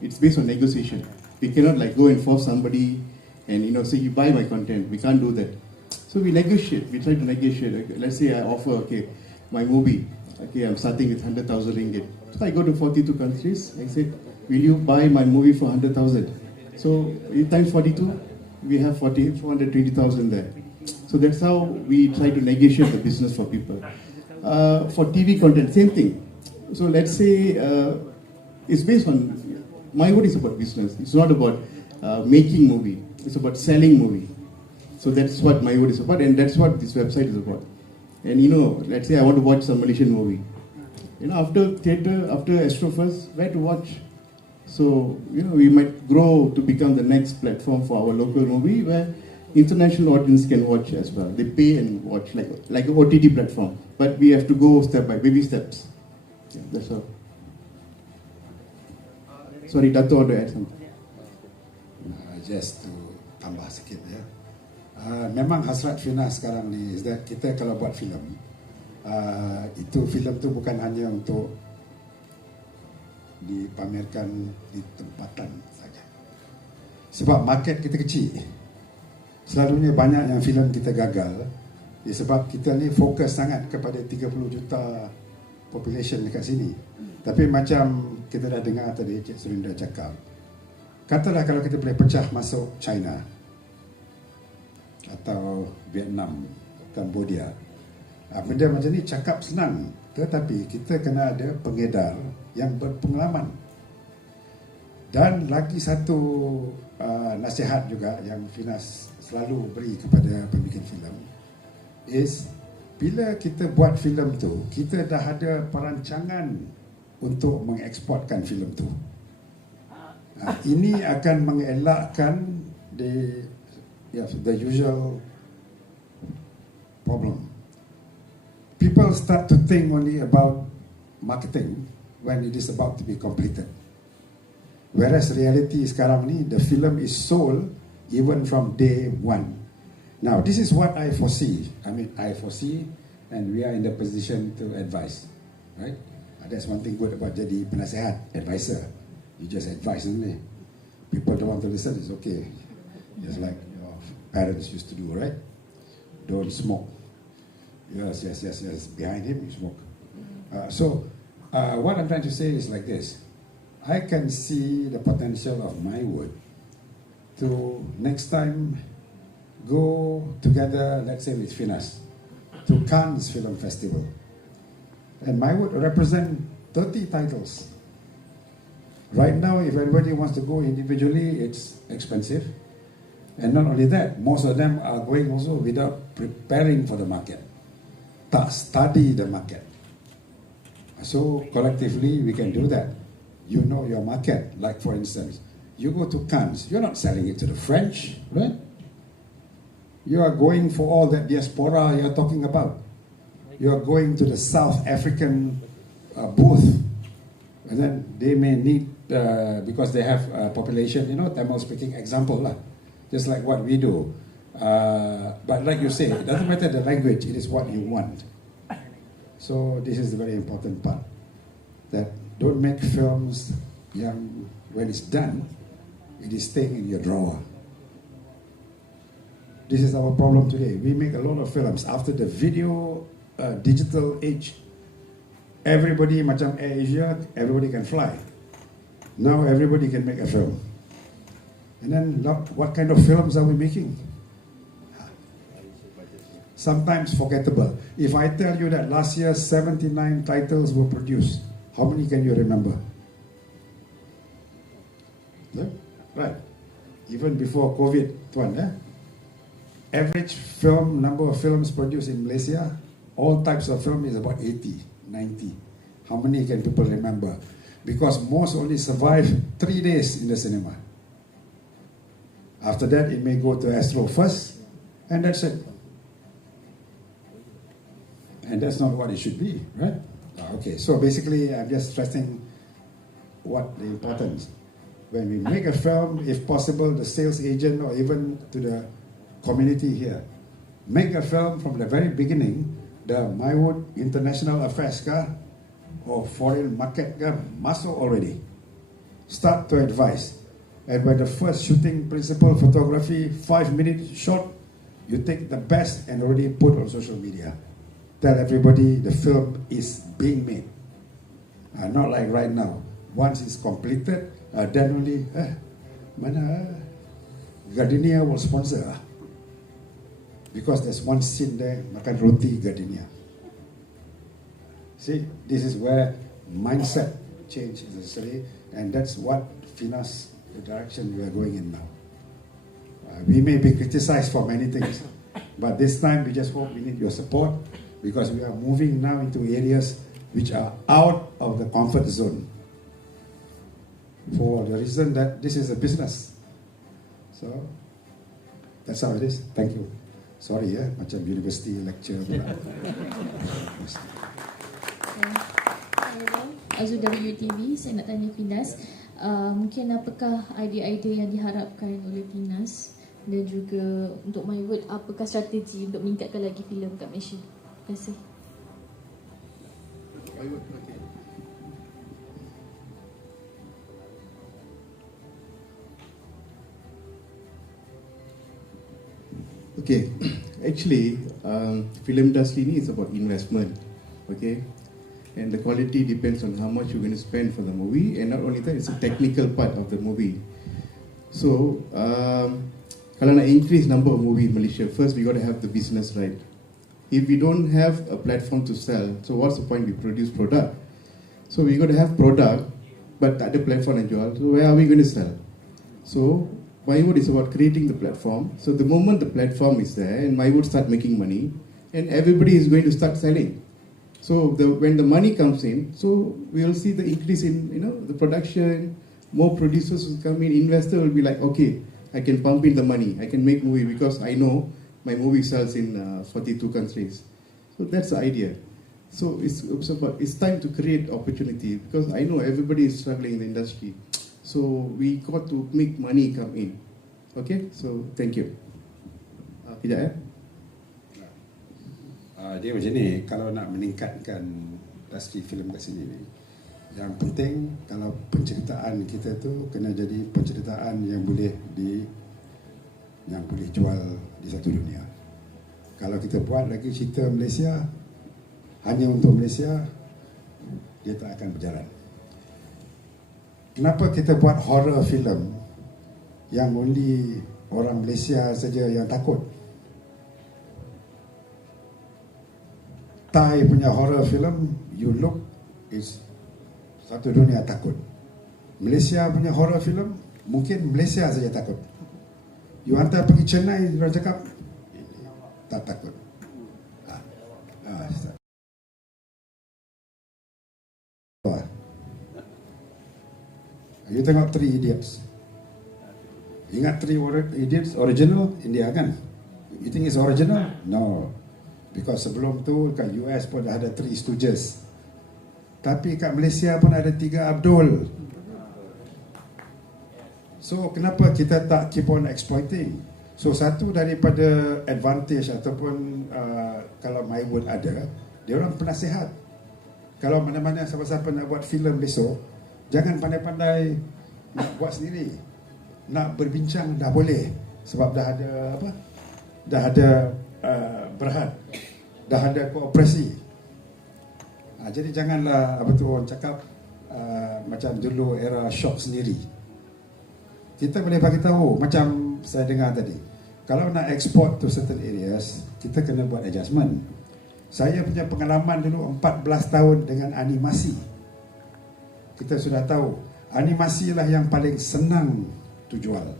It's based on negotiation. We cannot like go and force somebody and say you buy my content. We can't do that. So we negotiate. We try to negotiate. Let's say I offer, okay, my movie. Okay, I'm starting with 100,000 ringgit. So I go to 42 countries. I said, will you buy my movie for 100,000? So in times 42, we have 420,000 there. So that's how we try to negotiate the business for people. For TV content, same thing. So let's say it's based on, MYWOOD is about business. It's not about making movie. It's about selling movie. So that's what MYWOOD is about, and that's what this website is about. And you know, let's say I want to watch some Malaysian movie. You know, after theatre, after Astro First, where to watch? So, you know, we might grow to become the next platform for our local movie where international audience can watch as well. They pay and watch like an OTT platform. But we have to go step by baby steps. Yeah, that's all. Sorry, Dato' want to add something. Just to tambah sikit ya. Memang hasrat Fina sekarang ni is that kita kalau buat filem, itu filem tu bukan hanya untuk dipamerkan di tempatan saja. Sebab market kita kecil. Selalunya banyak yang filem kita gagal sebab kita ni fokus sangat kepada 30 juta population dekat sini. Tapi macam kita dah dengar tadi Cik Surinda cakap, katalah kalau kita boleh pecah masuk China atau Vietnam, Cambodia, benda macam ni cakap senang, tetapi kita kena ada pengedar yang berpengalaman. Dan lagi satu nasihat juga yang Finas selalu beri kepada pembikin filem is, bila kita buat filem tu, kita dah ada perancangan untuk mengeksportkan filem tu. Ini akan mengelakkan the usual problem. People start to think only about marketing when it is about to be completed. Whereas reality sekarang ni, the film is sold even from day one. Now, this is what I foresee. I foresee, and we are in the position to advise, right? That's one thing good about jadi penasihat, advisor. You just advise only. People don't want to listen, it's okay. Just like your parents used to do, right? Don't smoke. Yes. Behind him, you smoke. What I'm trying to say is like this. I can see the potential of MYWOOD to next time go together, let's say with Finas, to Cannes Film Festival. And MYWOOD represent 30 titles. Right now, if everybody wants to go individually, it's expensive. And not only that, most of them are going also without preparing for the market. Study the market. So collectively, we can do that. You know your market. Like for instance, you go to Cannes, you're not selling it to the French, right? You are going for all that diaspora you're talking about. You are going to the South African booth, and then they may need, because they have a population, Tamil speaking example lah, just like what we do. But like you say, it doesn't matter the language, it is what you want. So this is the very important part, that don't make films when it's done, it is staying in your drawer. This is our problem today. We make a lot of films after the video digital age. Everybody, macam Air Asia, everybody can fly. Now everybody can make a film. And then what kind of films are we making? Sometimes forgettable. If I tell you that last year 79 titles were produced, how many can you remember? Yeah? Right. Even before COVID, Tuan, average number of films produced in Malaysia, all types of film is about 80, 90. How many can people remember? Because most only survive 3 days in the cinema. After that, it may go to Astro First, and that's it. And that's not what it should be, right? Okay, so basically, I'm just stressing what the importance. When we make a film, if possible, the sales agent or even to the community here, make a film from the very beginning, the MYWOOD international affairs or foreign market masuk already. Start to advise. And by the first shooting principal photography, 5 minutes shot, you take the best and already put on social media. Tell everybody the film is being made. Not like right now. Once it's completed, then only mana Gardenia will sponsor because there's one scene there, makan roti Gardenia. See, this is where mindset change is necessary, and that's what Finas, the direction we are going in now. We may be criticized for many things, but this time we just hope we need your support, because we are moving now into areas which are out of the comfort zone, for the reason that this is a business. So that's how it is. Thank you. Sorry macam university lecture pula. Azul dari UTV, saya nak tanya Finas, mungkin apakah idea-idea yang diharapkan oleh Finas dan juga untuk MYWOOD, apakah strategi untuk meningkatkan lagi filem kat Malaysia? Terima kasih. Okay, actually, film industry ni is about investment, okay, and the quality depends on how much you're going to spend for the movie, and not only that, it's a technical part of the movie. So, kalau nak increase number of movie in Malaysia, first we got to have the business right. If we don't have a platform to sell, so what's the point we produce product? So we got to have product, but tak ada platform nak jual. So where are we going to sell? So MYWOOD is about creating the platform. So the moment the platform is there and MYWOOD start making money, and everybody is going to start selling. So when the money comes in, so we'll see the increase in the production. More producers will come in. Investor will be like, okay, I can pump in the money. I can make movie because I know my movie sells in 42 countries. So that's the idea. So it's time to create opportunity, because I know everybody is struggling in the industry. So we got to make money come in. Okay, so thank you. Kejap Dia macam ni, kalau nak meningkatkan industri filem kat sini ni, yang penting kalau penceritaan kita tu kena jadi penceritaan yang boleh jual di satu dunia. Kalau kita buat lagi cerita Malaysia hanya untuk Malaysia, dia tak akan berjalan. Kenapa kita buat horror film yang only orang Malaysia saja yang takut? Thai punya horror film, you look, is satu dunia takut. Malaysia punya horror film, mungkin Malaysia saja takut. You hantar pergi Chennai, orang cakap tak takut. You tengok 3 Idiots. Ingat 3 Idiots original India kan? You think it's original? No. Because sebelum tu kat US pun dah ada 3 Stooges. Tapi kat Malaysia pun ada 3 Abdul. So kenapa kita tak keep on exploiting? So satu daripada advantage ataupun kalau MYWOOD ada, dia orang penasihat. Kalau mana-mana siapa-siapa nak buat filem besok, jangan pandai-pandai nak buat sendiri. Nak berbincang dah boleh, sebab dah ada apa? Dah ada Berhad, dah ada Koperasi. Jadi janganlah apa tu orang cakap macam dulu era shop sendiri. Kita boleh bagi tahu, macam saya dengar tadi, kalau nak export to certain areas, kita kena buat adjustment. Saya punya pengalaman dulu 14 tahun dengan animasi. Kita sudah tahu animasi lah yang paling senang tu jual,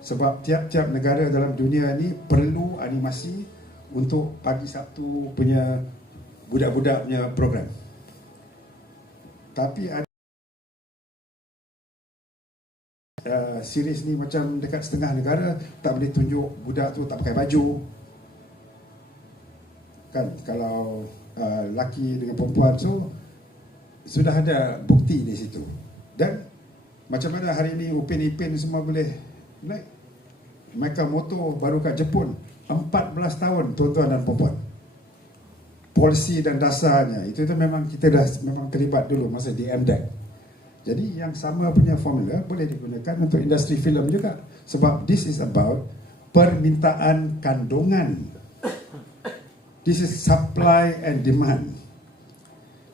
sebab tiap-tiap negara dalam dunia ni perlu animasi untuk pagi Sabtu punya budak-budak punya program. Tapi ada series ni macam dekat setengah negara tak boleh tunjuk budak tu tak pakai baju kan, kalau lelaki dengan perempuan. So sudah ada bukti di situ. Dan macam mana hari ini Upin Ipin semua boleh naik mereka motor baru kat Jepun 14 tahun, tuan-tuan dan perempuan. Polisi dan dasarnya itu memang kita dah memang terlibat dulu masa di MDEC. Jadi yang sama punya formula boleh digunakan untuk industri filem juga, sebab this is about permintaan kandungan. This is supply and demand.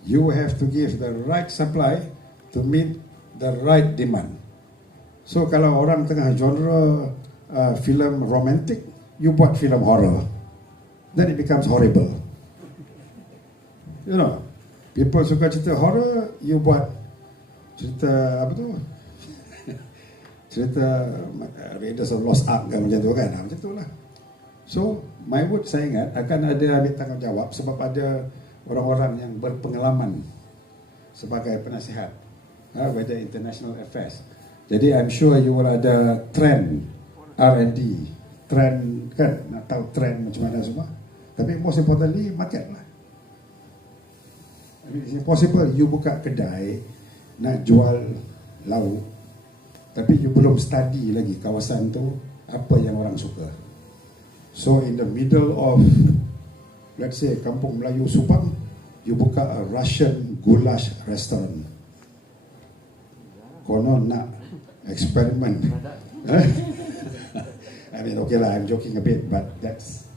You have to give the right supply to meet the right demand. So kalau orang tengah genre filem romantic, you buat filem horror, then it becomes horrible. You know, people suka cerita horror, you buat cerita apa tu? Cerita Raiders of Lost Ark kan, macam tu kan, macam tu lah. So MYWOOD saya ingat akan ada ambil tanggungjawab sebab ada orang-orang yang berpengalaman sebagai penasihat, whether international affairs. Jadi I'm sure you will ada trend R&D, trend kan, nak tahu trend macam mana semua. Tapi most importantly market lah. I mean, it's impossible you buka kedai nak jual lauk, tapi you belum study lagi kawasan tu apa yang orang suka. So in the middle of, let's say, Kampung Melayu Subang, you buka a Russian goulash restaurant. Konon nak eksperimen. I mean, okay lah, I'm joking a bit, but that's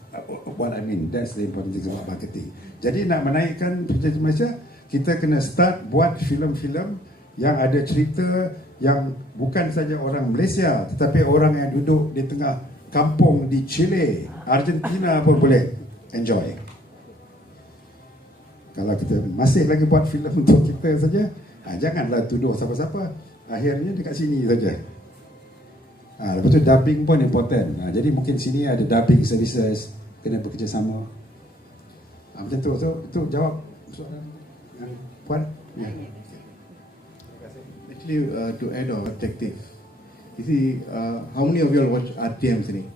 what I mean. That's the important thing about marketing. Jadi nak menaikkan budget Malaysia, kita kena start buat filem-filem yang ada cerita yang bukan saja orang Malaysia, tetapi orang yang duduk di tengah kampung di Chile, Argentina pun boleh enjoy. Kalau kita masih lagi buat filem untuk kita saja, janganlah tuduh siapa-siapa. Akhirnya dekat sini saja. Lepas tu dubbing pun important. Jadi mungkin sini ada dubbing services, kena bekerjasama. Macam tu. So, itu jawab soalan yang Puan. Yeah. Actually, to add on objective, you see, how many of you all watch RTM sini?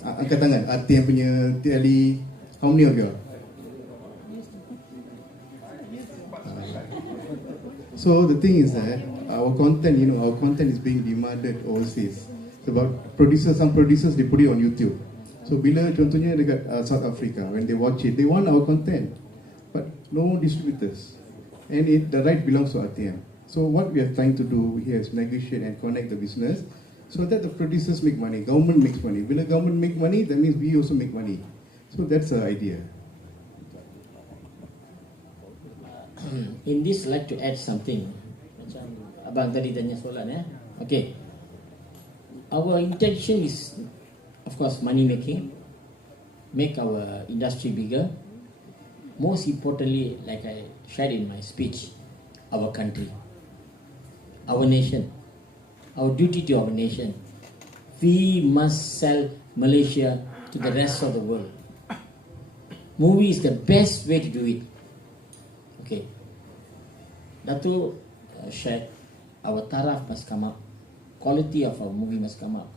Angkat tangan, RTM punya tele, how many of you all? So the thing is that our content, our content is being demanded overseas. Sebab some producers, they put it on YouTube. So bila contohnya dekat South Africa, when they watch it, they want our content, but no distributors, and the right belongs to RTM. So what we are trying to do here is negotiate and connect the business so that the producers make money, government makes money. Bila government make money, that means we also make money. So that's the idea. In this, I'd like to add something. Macam abang tadi tanya soalan ya. Okay. Our intention is, of course, money making, make our industry bigger. Most importantly, like I shared in my speech, our country, our nation, our duty to our nation. We must sell Malaysia to the rest of the world. Movie is the best way to do it. Okay. Dato shared, our taraf must come up, quality of our movie must come up.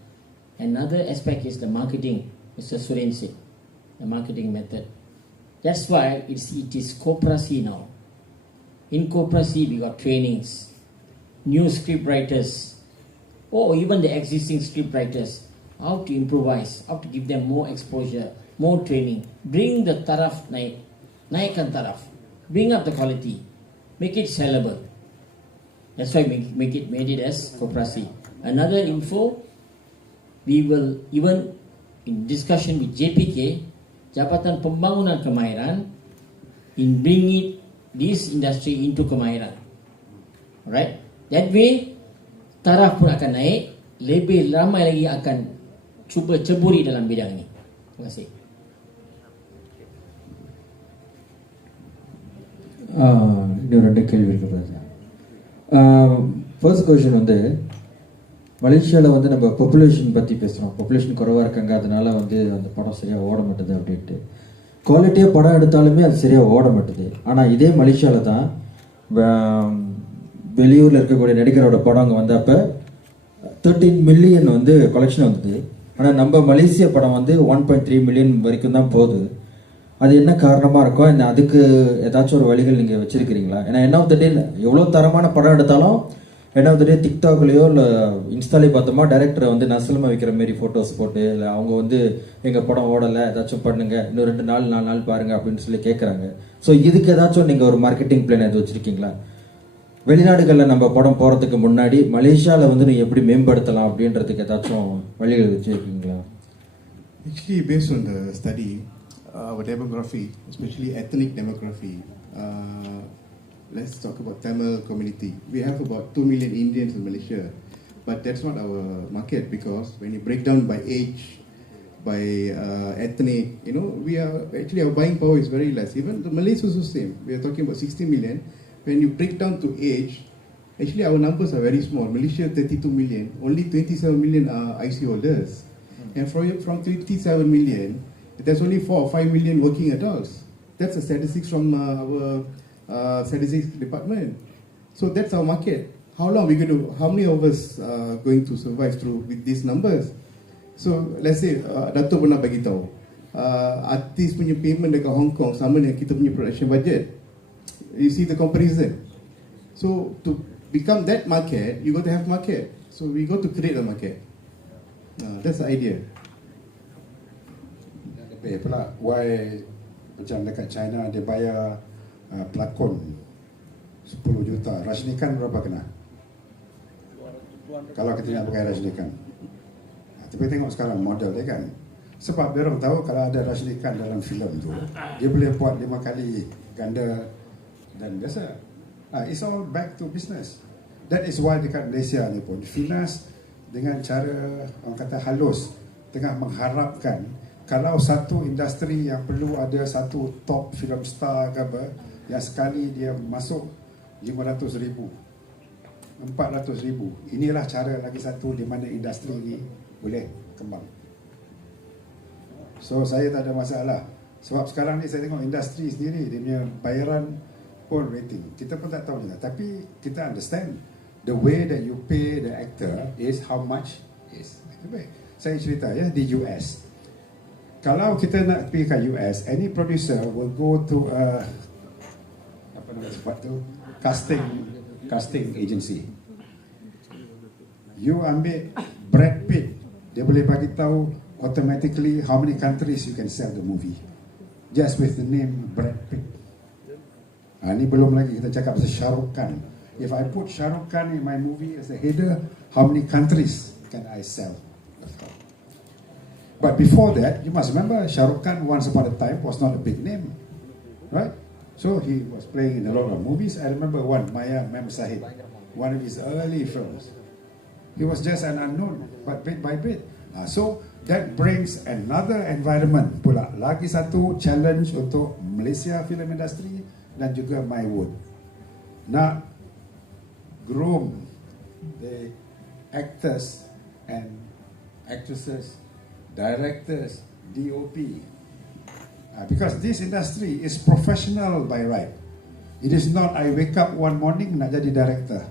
Another aspect is the marketing. Mr. Suren said, the marketing method. That's why it is Koperasi now. In Koperasi, we got trainings, new script writers, or even the existing script writers, how to improvise, how to give them more exposure, more training, bring the taraf naikkan taraf, bring up the quality, make it sellable. That's why made it as Koperasi. Another info, we will even in discussion with JPK, Jabatan Pembangunan Kemahiran, in bringing this industry into kemahiran. Alright? That way, taraf pun akan naik, lebih ramai lagi akan cuba ceburi dalam bidang ini. Terima kasih. இன்னும் ரெண்டு கேள்வி இருக்கு. First question வந்து மலேசியாவில் வந்து நம்ம population பற்றி பேசுகிறோம். பாப்புலேஷன் குறைவாக இருக்காங்க, அதனால வந்து அந்த படம் சரியாக ஓட மாட்டுது அப்படின்ட்டு. குவாலிட்டியாக படம் எடுத்தாலுமே அது சரியாக ஓட மாட்டுது. ஆனால் இதே மலேசியாவில் தான் வெளியூரில் இருக்கக்கூடிய நடிகரோட படம் அங்கே வந்தப்போ 13 மில்லியன் வந்து கலெக்ஷன் வந்தது. ஆனால் நம்ம மலேசியா படம் வந்து 1.3 மில்லியன் வரைக்கும் தான் போகுது. அது என்ன காரணமாக இருக்கும்? அதுக்கு ஏதாச்சும் ஒரு வழிகள் நீங்கள் வச்சுருக்கிறீங்களா? ஏன்னா என்ன ஆஃப் த டே எவ்வளோ தரமான படம் எடுத்தாலும் என்ன ஆஃப் த டே டிக்டாக்லேயோ இல்லை இன்ஸ்டாலே பார்த்தோமா டைரக்டரை வந்து நசலமாக வைக்கிற மாரி ஃபோட்டோஸ் போட்டு, இல்லை அவங்க வந்து எங்கள் படம் ஓடலை ஏதாச்சும் பண்ணுங்க, இன்னும் 2 நாள் 4 நாள் பாருங்கள் அப்படின்னு சொல்லி கேட்குறாங்க. ஸோ இதுக்கு ஏதாச்சும் நீங்கள் ஒரு மார்க்கெட்டிங் பிளான் எது வச்சுருக்கீங்களா? வெளிநாடுகளில் நம்ம படம் போகிறதுக்கு முன்னாடி மலேசியாவில் வந்து நீங்கள் எப்படி மேம்படுத்தலாம் அப்படின்றதுக்கு ஏதாச்சும் வழிகள் வச்சுருக்கீங்களா? Actually, based on the study, our demography, especially ethnic demography, let's talk about Tamil community. We have about 2 million Indians in Malaysia, but that's not our market, because when you break down by age, by ethnic, you know, we are actually, our buying power is very less. Even the Malays also same. We are talking about 60 million. When you break down to age, actually our numbers are very small. Malaysia 32 million, only 27 million are IC holders, and from 27 million, there's only 4 or 5 million working adults. That's the statistics from our statistics department. So that's our market. How long are we going to? How many of us are going to survive through with these numbers? So let's say Dato' pernah bagi tahu artis punya payment dekat Hong Kong sama dengan kita punya production budget. You see the comparison. So to become that market, you got to have market. So we got to create a market. That's the idea. Pula, why macam dekat China dia bayar pelakon 10 juta. Rajinikan berapa kena? Kalau kita nak pakai Rajinikan. Tapi tengok sekarang model dia kan. Sebab dia orang tahu kalau ada Rajinikan dalam filem tu, dia boleh buat 5 kali ganda dan biasa. It's all back to business. That is why dekat Malaysia ni pun Finas dengan cara orang kata halus tengah mengharapkan kalau satu industri yang perlu ada satu top film star ke apa, yang sekali dia masuk 500,000, 400,000. Inilah cara lagi satu di mana industri ni boleh kembang. So saya tak ada masalah. Sebab sekarang ni saya tengok industri sendiri, dia punya bayaran pun rating. Kita pun tak tahu juga. Tapi kita understand the way that you pay the actor is how much is. Saya cerita ya, di US. Kalau kita nak pergi ke US, any producer will go to a apa nama sebab tu, casting agency. You ambil Brad Pitt, dia boleh bagi tahu automatically how many countries you can sell the movie just with the name Brad Pitt. Ni belum lagi kita cakap pasal Shah Rukh Khan. If I put Shah Rukh Khan in my movie as a header, how many countries can I sell? But before that, you must remember Shah Rukh Khan once upon a time was not a big name, right? So he was playing in a lot of movies. I remember one, Maya Mem Sahib, one of his early films. He was just an unknown, but bit by bit. So that brings another environment pula. Lagi satu challenge untuk Malaysia film industry dan juga MYWOOD. Nak groom the actors and actresses, directors, DOP. Because this industry is professional by right. It is not I wake up one morning nak jadi director.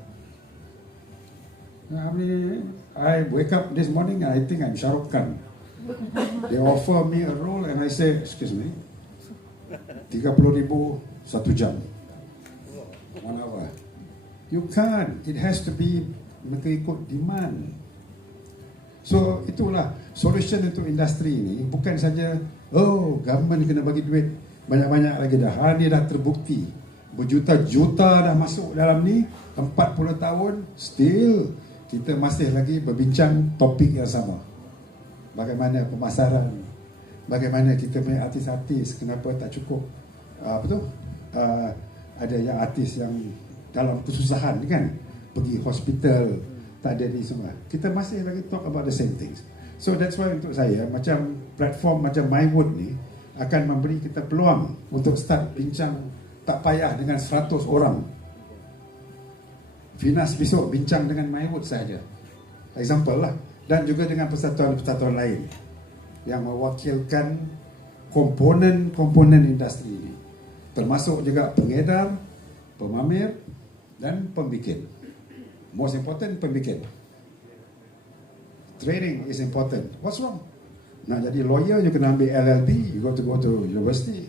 I wake up this morning and I think I'm Shah Rukh Khan. They offer me a role and I say, excuse me, 30,000 1 jam, 1 hour. You can't. It has to be mengikut demand. So itulah solution untuk industri ini. Bukan saja government kena bagi duit banyak-banyak lagi dah. Ni dah terbukti berjuta-juta dah masuk dalam ni, 40 tahun still kita masih lagi berbincang topik yang sama. Bagaimana pemasaran, bagaimana kita punya artis-artis, kenapa tak cukup ada yang artis yang dalam kesusahan kan, pergi hospital, tak ada ni semua. Kita masih lagi talk about the same things. So that's why untuk saya, macam platform macam MYWOOD ni akan memberi kita peluang untuk start bincang, tak payah dengan 100 orang. Finas besok bincang dengan MYWOOD saja, example lah, dan juga dengan persatuan-persatuan lain yang mewakilkan komponen-komponen industri ini, termasuk juga pengedar, pemamer dan pembikin. Most important, pembikin. Training is important. What's wrong? Nak jadi lawyer, you kena ambil LLB, you got to go to university.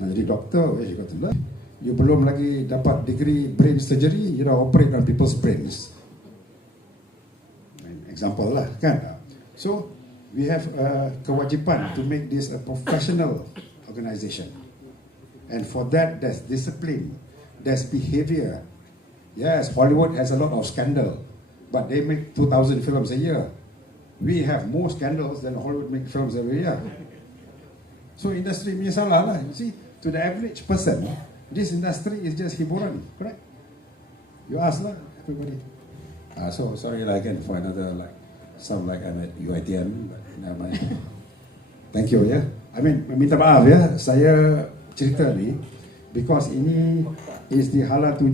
Nak jadi doctor, you got to learn. You belum lagi dapat degree brain surgery, you dah operate on people's brains. Example lah kan. So we have a kewajipan to make this a professional organisation, and for that there's discipline, there's behaviour. Yes, Hollywood has a lot of scandal, but they make 2,000 films a year. We have more scandals than Hollywood make films every year. So industry punya salah lah. You see, to the average person, This industry is just hiburan, correct? You ask lah, everybody. So sorry again for another sound like I'm at UiTM, but never mind. Thank you ya. I mean, minta maaf ya, saya cerita ni because ini is di hala 7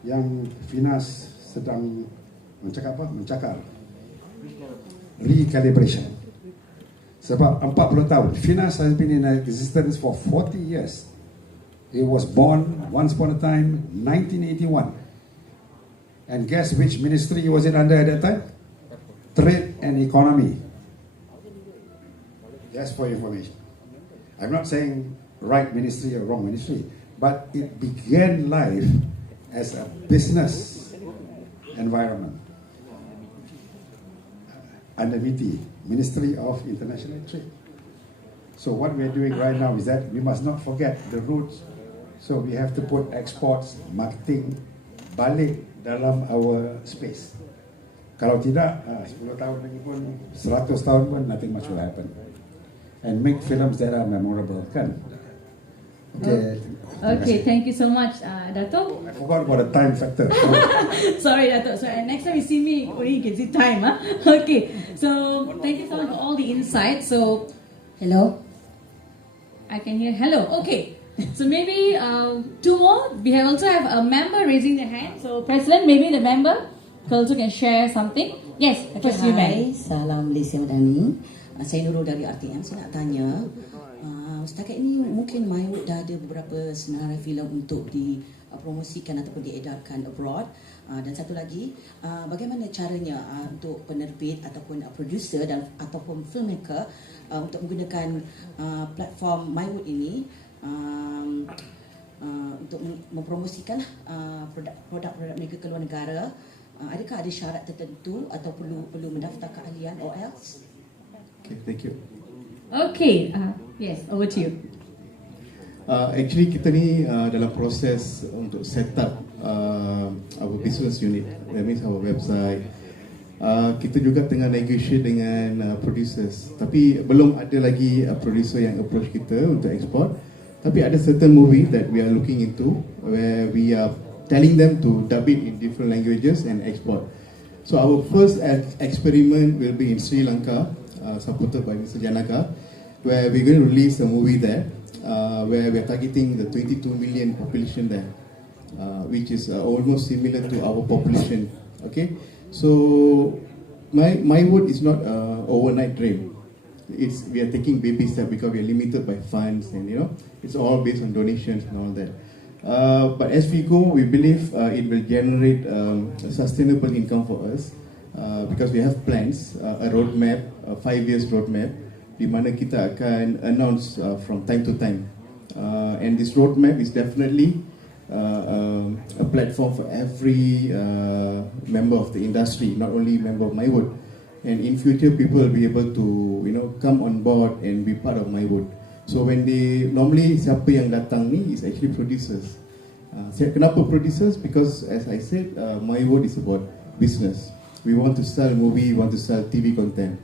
yang Finas sedang mencakar recalibration. Sebab 40 tahun, Finas has been in existence for 40 years. It was born once upon a time, 1981. And guess which ministry was it under at that time? Trade and Economy. Just for information. I'm not saying right ministry or wrong ministry, but it began life as a business environment under MITI, Ministry of International Trade. So what we're doing right now is that we must not forget the roots. So we have to put exports, marketing balik dalam our space. Kalau tidak, 10 tahun lagi pun, 100 tahun pun, nothing much will happen. And make films that are memorable, kan? Okay. Okay, thank you so much, Dato'. I forgot about the time factor. Sorry, Dato'. Sorry. Next time you see me, only you can see time, huh? Okay. So thank you so much for all the insights. So, hello. I can hear hello. Okay. So maybe 2 more. We also have a member raising their hand. So President, maybe the member also can share something. Yes, first you may. Salam Malaysia Madani. Saya Nurul dari RTM. Saya nak tanya, setakat ini mungkin MYWOOD dah ada beberapa senarai filem untuk dipromosikan ataupun diedarkan abroad. Dan satu lagi, bagaimana caranya untuk penerbit ataupun producer dan ataupun filmmaker untuk menggunakan platform MYWOOD ini untuk mempromosikan produk-produk mereka ke luar negara. Adakah ada syarat tertentu atau perlu mendaftar keahlian or else? Okay, thank you. Okay, yes, over to you. Actually kita ni dalam proses untuk set up our business unit, that means our website. Kita juga tengah negotiate dengan producers, tapi belum ada lagi producer yang approach kita untuk export. Tapi ada certain movie that we are looking into where we are telling them to dub it in different languages and export. So our first experiment will be in Sri Lanka, supported by Mr. Janaka, where we're going to release a movie there, where we're targeting the 22 million population there, which is almost similar to our population. Okay, so MYWOOD is not an overnight dream. We are taking baby steps because we are limited by funds, and it's all based on donations and all that. But as we go, we believe it will generate a sustainable income for us, because we have plans, a roadmap, a 5 years roadmap, di mana kita akan announce from time to time. And this roadmap is definitely a platform for every member of the industry, not only member of MYWOOD. And in future, people will be able to come on board and be part of MYWOOD. So when normally siapa yang datang ni is actually producers. Kenapa producers? Because as I said, MYWOOD is about business. We want to sell movie, we want to sell TV content.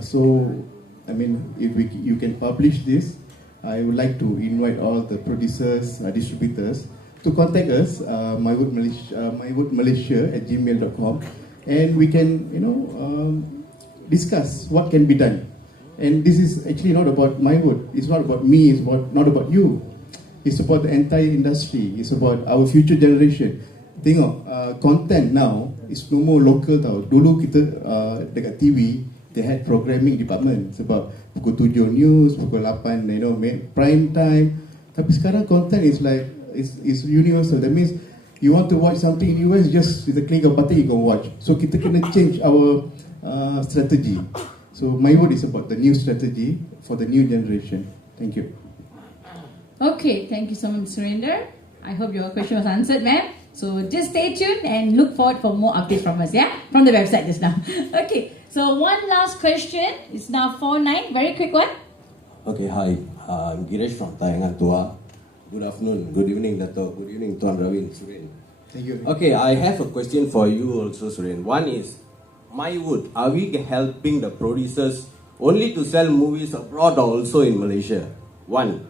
So I mean, if you can publish this, I would like to invite all the producers, distributors to contact us, MYWOODmalaysia@gmail.com, and we can discuss what can be done. And this is actually not about MYWOOD. It's not about me. It's not about you. It's about the entire industry. It's about our future generation. Tengok, content now is no more local tau. Dulu kita dekat TV, they had programming department sebab pukul 7 news, pukul 8 prime time. Tapi sekarang content is like is universal. That means you want to watch something in US, just with a click of button you go watch. So kita kena change our strategy. So MYWOOD is about the new strategy for the new generation. Thank you. Okay, thank you so much, Surinder. I hope your question was answered, ma'am. So just stay tuned and look forward for more updates from us, yeah? From the website just now. Okay, so one last question. It's now 4:09. Very quick one. Okay, hi. I'm Giresh from Tayangan Tua. Good afternoon. Good evening, Dato'. Good evening, Tuan Ravin, Surin. Thank you. Okay, I have a question for you also, Surin. One is, MYWOOD, are we helping the producers only to sell movies abroad or also in Malaysia? One.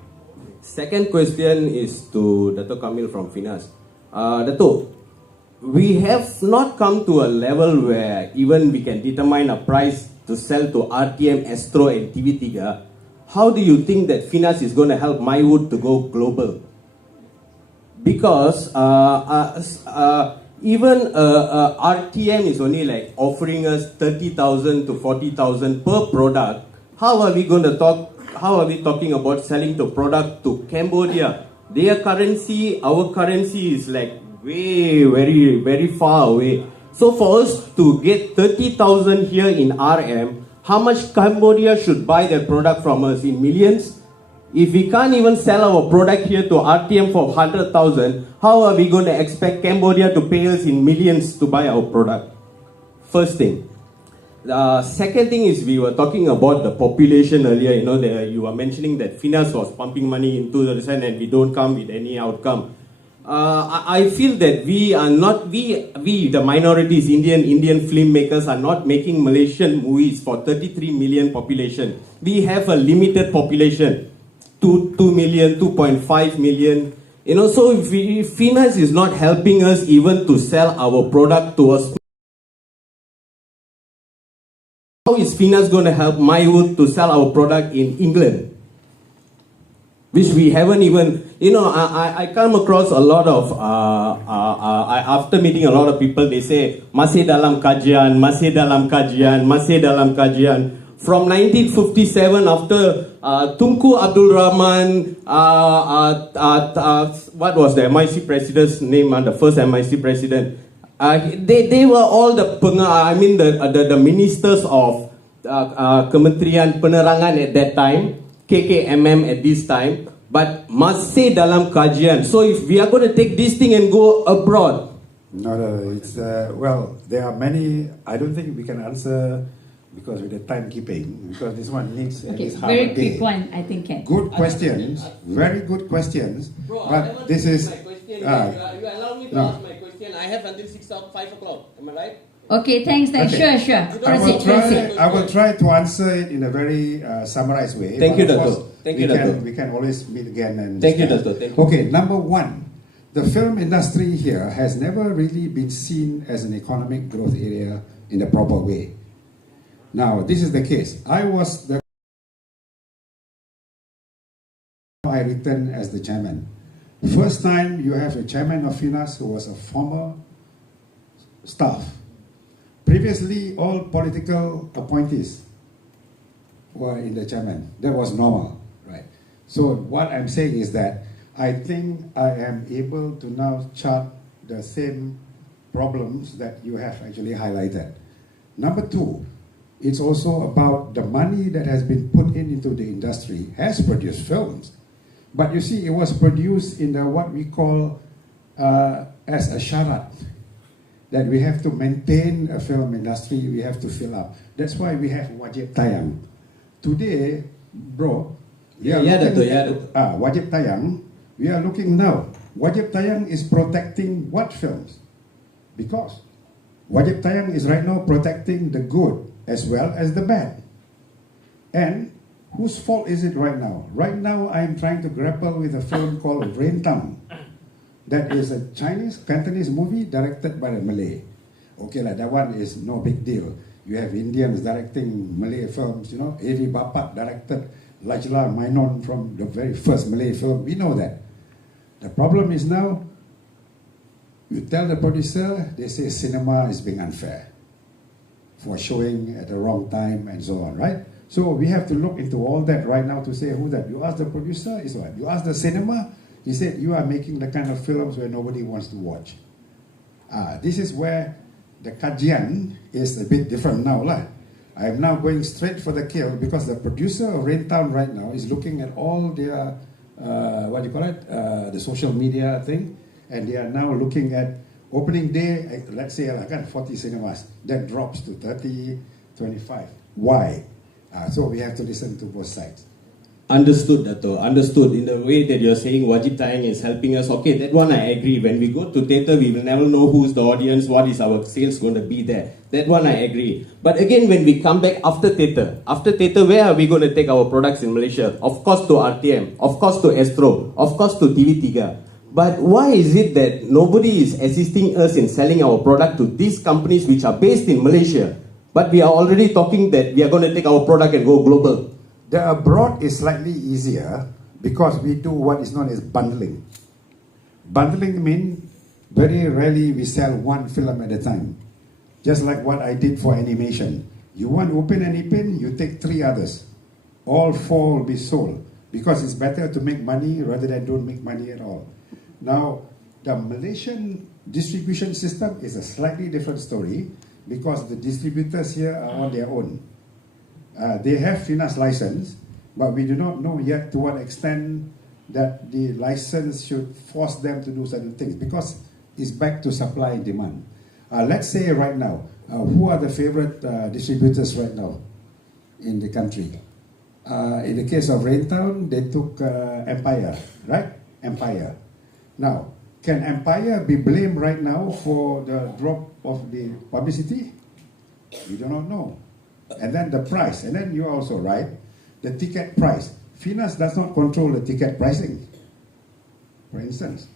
Second question is to Dato' Kamil from Finas. Dato', we have not come to a level where even we can determine a price to sell to RTM, Astro and TV3. How do you think that Finas is going to help MYWOOD to go global? Because even RTM is only like offering us 30,000 to 40,000 per product. How are we going to talk? How are we talking about selling the product to Cambodia? Their currency, our currency is like very far away. So for us to get 30,000 here in RM, how much Cambodia should buy their product from us? In millions? If we can't even sell our product here to RTM for 100,000, how are we going to expect Cambodia to pay us in millions to buy our product? First thing. The second thing is we were talking about the population earlier. You were mentioning that Finas was pumping money into the sun and we don't come with any outcome. I feel that we are not, we the minorities, Indian filmmakers are not making Malaysian movies for 33 million population. We have a limited population, 2 million, 2.5 million. So if Finas is not helping us even to sell our product to us, how is Finas going to help MYWOOD to sell our product in England? Which we haven't even, I come across a lot of, after meeting a lot of people, they say, masih dalam kajian, masih dalam kajian, masih dalam kajian. From 1957, after Tunku Abdul Rahman, what was the MIC president's name, the first MIC president? They were all the ministers of Kementerian Penerangan at that time, KKMM at this time, but masih dalam kajian. So if we are going to take this thing and go abroad. No, it's, well, there are many, I don't think we can answer because with the timekeeping, because this one needs at least half a day. Very quick one, I think, Ken. Good questions, very good questions, but this is... You allow me to ask my question. I have until 5 o'clock, am I right? Okay, thanks. Then Okay. Sure. I will try to answer it in a very summarized way. Thank you, Of Dato'. course, Thank you, Dato'. We can always meet again and Thank you, discuss. Dato'. Thank you. Okay, number one, the film industry here has never really been seen as an economic growth area in a proper way. Now, this is the case. I returned as the chairman. First time you have a chairman of Finas who was a former staff. Previously, all political appointees were in the chairman. That was normal, right? So what I'm saying is that I think I am able to now chart the same problems that you have actually highlighted. Number two, it's also about the money that has been put into the industry has produced films. But you see, it was produced in what we call as a syarat, that we have to maintain a film industry, we have to fill up. That's why we have wajib tayang. Today, bro, wajib tayang, we are looking now. Wajib tayang is protecting what films? Because wajib tayang is right now protecting the good as well as the bad. And whose fault is it right now? Right now, I'm trying to grapple with a film called Rain Town. That is a Cantonese movie directed by a Malay. Okay, that one is no big deal. You have Indians directing Malay films, A.V. Bapat directed Lajla Mainon from the very first Malay film. We know that. The problem is now, you tell the producer, they say cinema is being unfair for showing at the wrong time and so on, right? So we have to look into all that right now to say who that. You ask the producer, is what? You ask the cinema, he said you are making the kind of films where nobody wants to watch. This is where the kajian is a bit different now. I am now going straight for the kill because the producer of Rain Town right now is looking at all their, the social media thing, and they are now looking at opening day, let's say 40 cinemas, that drops to 30, 25. Why? So we have to listen to both sides. Understood, Dato. Understood. In the way that you're saying wajib tayang is helping us. Okay, that one I agree. When we go to theatre, we will never know who's the audience, what is our sales going to be there. That one I agree. But again, when we come back after theatre, where are we going to take our products in Malaysia? Of course to RTM, of course to Astro, of course to TV3. But why is it that nobody is assisting us in selling our product to these companies which are based in Malaysia? But we are already talking that we are going to take our product and go global. The abroad is slightly easier because we do what is known as bundling. Bundling means very rarely we sell one film at a time. Just like what I did for animation. You want Upin and Ipin, you take 3 others. All 4 will be sold because it's better to make money rather than don't make money at all. Now, the Malaysian distribution system is a slightly different story because the distributors here are on their own. They have finance license, but we do not know yet to what extent that the license should force them to do certain things because it's back to supply and demand. Let's say right now, who are the favorite distributors right now in the country? In the case of Raintown, they took Empire, right? Empire. Now, can Empire be blamed right now for the drop of the publicity? We do not know. And then the price, and then you're also right, the ticket price. Finance does not control the ticket pricing, for instance.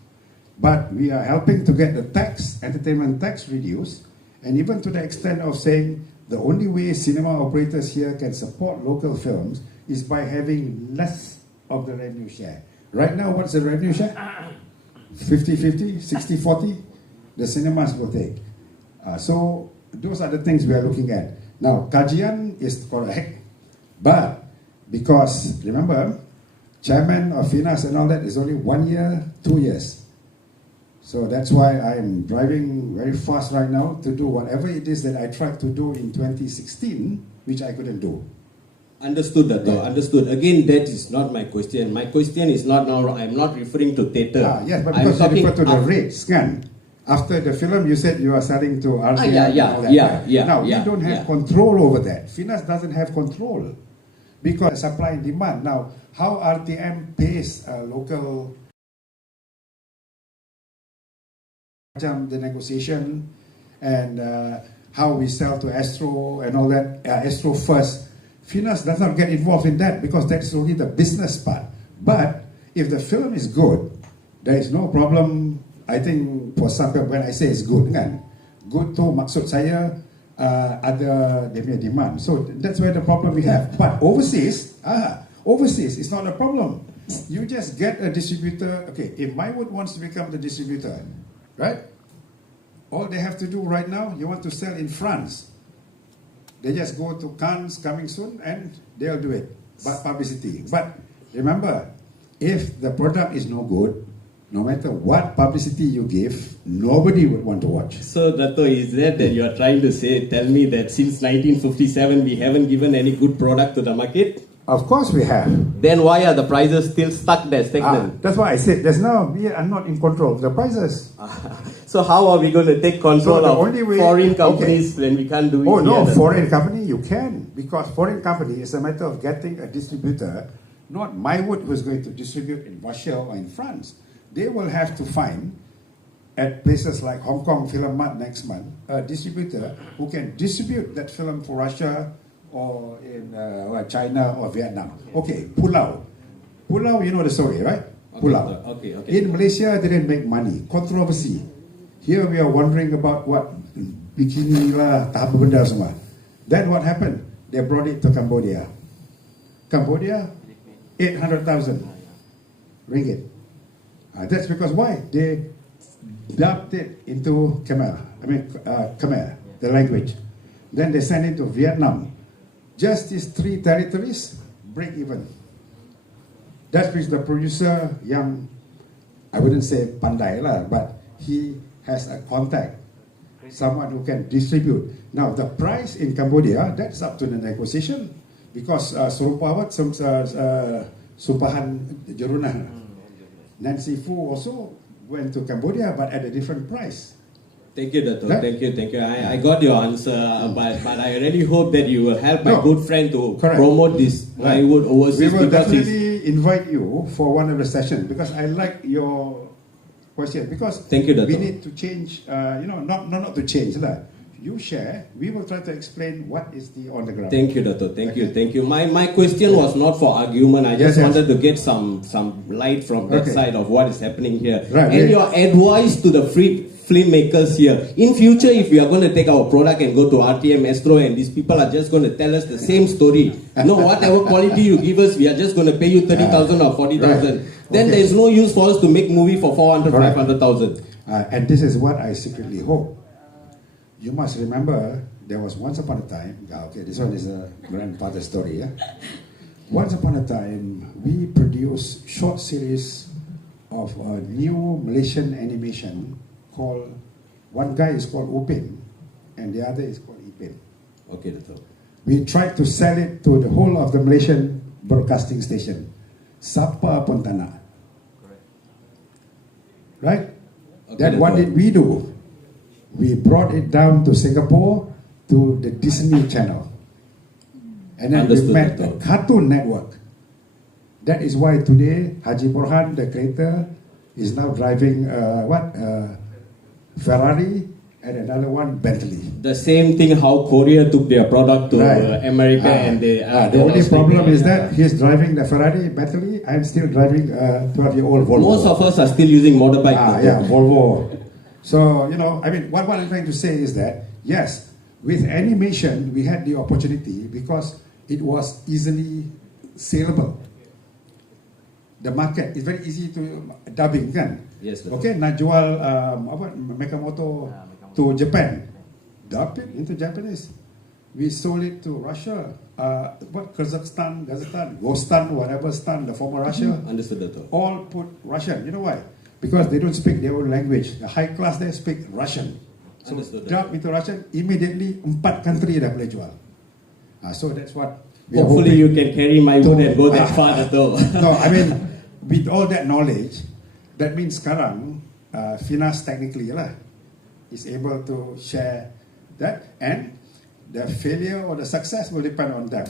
But we are helping to get the tax, entertainment tax reduced, and even to the extent of saying the only way cinema operators here can support local films is by having less of the revenue share. Right now, what's the revenue share? 50-50, 60-40, the cinemas will take. So those are the things we are looking at. Now, kajian is correct, but because, remember, chairman of finance and all that is only 1 year, 2 years. So that's why I'm driving very fast right now to do whatever it is that I tried to do in 2016, which I couldn't do. Understood, Dato. Understood. Again, that is not my question. My question is not now, I'm not referring to theatre. Yes, but because you refer to the rates, kan? After the film, you said you are selling to RTM and all that. Now, we don't have control over that. Finance doesn't have control because supply and demand. Now, how RTM pays local, the negotiation and how we sell to Astro and all that, Astro first. Finance does not get involved in that because that's only the business part. But if the film is good, there is no problem. I think for some people, when I say it's good, kan? Good tu maksud saya ada dia punya demand. So that's where the problem we have. But overseas it's not a problem. You just get a distributor. Okay, if MYWOOD wants to become the distributor, right? All they have to do right now, you want to sell in France. They just go to Cannes coming soon and they'll do it. But publicity. But remember, if the product is no good, no matter what publicity you give, nobody would want to watch. So, Dato, is that you are trying to tell me that since 1957 we haven't given any good product to the market? Of course we have. Then why are the prices still stuck there, stagnant? That's why I said just now we are not in control of the prices. So how are we going to take control of foreign companies when we can't do it? Oh no, foreign company you can, because foreign company is a matter of getting a distributor, not MYWOOD who is going to distribute in Russia or in France. They will have to find at places like Hong Kong Film Mart next month a distributor who can distribute that film for Russia or in China or Vietnam. Okay, Pulau. Pulau, you know the story, right? Pulau. Okay. In Malaysia, they didn't make money. Controversy. Here we are wondering about what bikini lah, tahap benda semua. Then what happened? They brought it to Cambodia. Cambodia, 800,000 ringgit. That's because why? They dubbed it into Khmer, Khmer, the language. Then they sent it to Vietnam. Just these 3 territories break even. That's because the producer, young, I wouldn't say pandai lah, but he has a contact, someone who can distribute. Now the price in Cambodia, that's up to the negotiation, because Surupawat, Supahan Jerunah, Nancy Fu also went to Cambodia, but at a different price. Thank you, Dato. Thank you. I got your answer, but I really hope that you will help my good friend to promote this MYWOOD overseas. We will definitely actually invite you for one of the sessions because I like your question. Because Thank you, Dato'. we need to change, not to change. You share, we will try to explain what is the on the ground. Thank you, Dato'. Thank you. My question was not for argument. I just wanted to get some light from that side of what is happening here. Right, and your advice to the filmmakers here. In future, if we are going to take our product and go to RTM, Astro, and these people are just going to tell us the same story. No, whatever quality you give us, we are just going to pay you 30,000 or 40,000. Then there is no use for us to make movie for 400, 500,000. And this is what I secretly hope. You must remember, there was once upon a time, this one is a grandfather story, yeah? Once upon a time, we produced short series of a new Malaysian animation called, one guy is called Upin, and the other is called Ipin. Okay, Dato'. We tried to sell it to the whole of the Malaysian broadcasting station. Siapa pun tak nak. Right? Okay, Then what did we do? We brought it down to Singapore to the Disney Channel. And then we met the Cartoon Network. That is why today Haji Berhad, the creator, is now driving Ferrari and another one Bentley. The same thing how Korea took their product to America and they... the only problem is that he's driving the Ferrari, Bentley, I'm still driving a 12-year-old Volvo. Most of us are still using motorbike. Volvo. So, what I'm trying to say is that, yes, with animation, we had the opportunity because it was easily saleable. The market is very easy to dubbing, kan? Yes, betul. Okay, nak jual Mekamoto to Japan, dub it into Japanese. We sold it to Russia, Kazakhstan, Gostan, whatever stan, the former Russia. Understood, Dato'. All put Russian. You know why? Because they don't speak their own language. The high class there speak Russian. So drop into Russian, immediately 4 country dah boleh jual. So that's what. Hopefully you can carry MYWOOD and go that far, Dato'. No, with all that knowledge, that means sekarang Finas technically is able to share that, and the failure or the success will depend on them,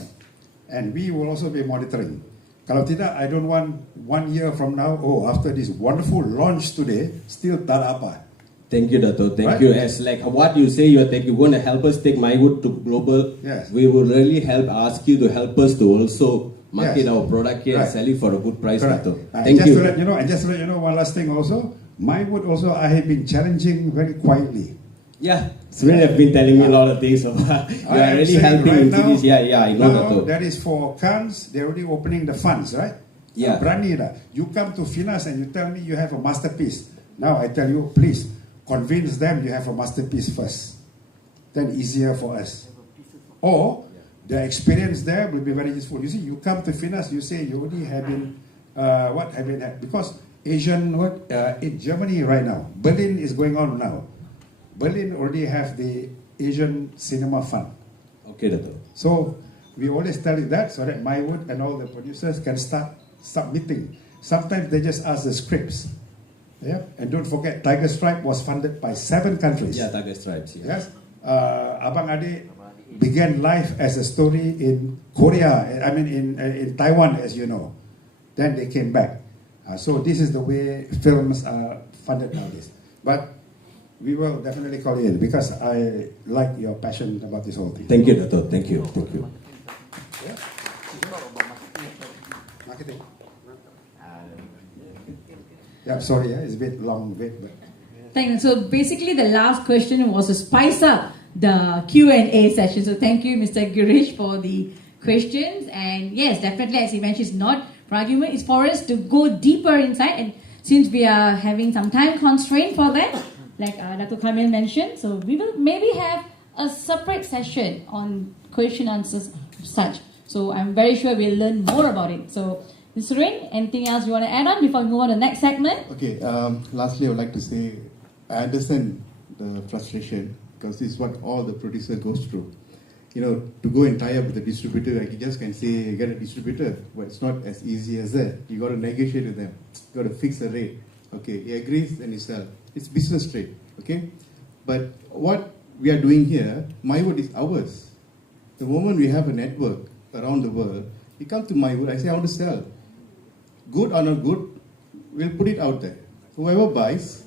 and we will also be monitoring. Kalau tidak, I don't want 1 year from now, after this wonderful launch today, still tak ada apa. Thank you, Dato'. Thank you. As like what you say, you're going to help us take MYWOOD to global. Yes. We will really ask you to help us to also market our product here and sell it for a good price, Dato'. Thank you. Just to let you know, one last thing also, MYWOOD also, I have been challenging very quietly. Yeah, Sven have been telling me a lot of things. You are really helping right into now, this. Yeah, I know, Dato'. That is for Cannes, they're already opening the funds, right? Yeah. Berani dah. You come to Finas and you tell me you have a masterpiece. Now I tell you, please, convince them you have a masterpiece first. Then easier for us. Or, the experience there will be very useful. You see, you come to Finas, you say you only have been, because Asian, in Germany right now, Berlin is going on now. Berlin already have the Asian Cinema Fund. Okay, Dato'. So we always tell you that so that MYWOOD and all the producers can start submitting. Sometimes they just ask the scripts. Yeah, and don't forget, Tiger Stripe was funded by 7 countries. Yeah, Tiger Stripes. Yeah. Yes, Abang Ade began life as a story in Korea. In Taiwan, as you know. Then they came back. So this is the way films are funded nowadays. But we will definitely call you in because I like your passion about this whole thing. Thank you, Dato'. Thank you. Thank you. Marketing. Yeah, sorry, it's a bit long, but. Thank you. So basically, the last question was to spice up the Q&A session. So thank you, Mr. Girish, for the questions. And yes, definitely, as he mentioned, it's not for argument. It's for us to go deeper inside. And since we are having some time constraint for that, like Dr. Kamil mentioned, so we will maybe have a separate session on question answers such. So I'm very sure we'll learn more about it. So, Mr. Rin, anything else you want to add on before we move on to the next segment? Okay, lastly, I would like to say, I understand the frustration because this is what all the producer goes through. To go and tie up with a distributor, I just can say, get a distributor, but it's not as easy as that. You got to negotiate with them. You got to fix a rate. Okay, he agrees and you sell. It's business trade, okay? But what we are doing here, MYWOOD is ours. The moment we have a network around the world, you come to MYWOOD, I say I want to sell. good or not good, we'll put it out there. Whoever buys,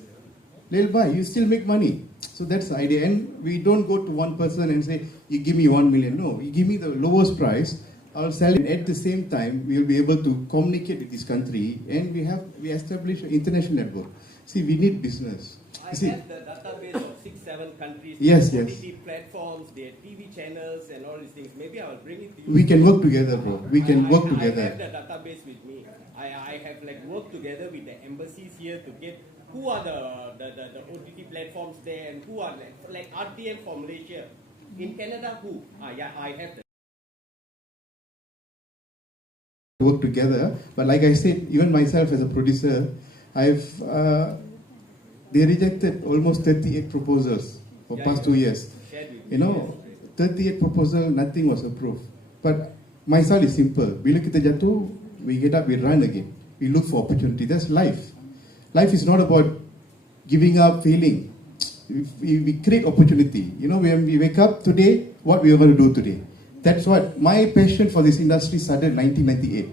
they'll buy. You still make money. So that's the idea. And we don't go to one person and say, you give me 1 million. No, you give me the lowest price, I'll sell it. At the same time, we'll be able to communicate with this country, and we establish an international network. See, we need business. I have the database of 6-7 countries. Yes, their yes. OTT platforms, their TV channels, and all these things. Maybe I will bring it to you. We can work together, bro. We can work I together. have the database with me. I have like worked together with the embassies here to get who are the OTT platforms there and who are like RTM for Malaysia. In Canada, who? Yeah, I have the work together. But like I said, even myself as a producer, they rejected almost 38 proposals for past 2 years. 38 proposals, nothing was approved. But my style is simple. Bila kita jatuh, we get up, we run again. We look for opportunity. That's life. Life is not about giving up, failing. We create opportunity. When we wake up today, what we are going to do today. That's what my passion for this industry started in 1998.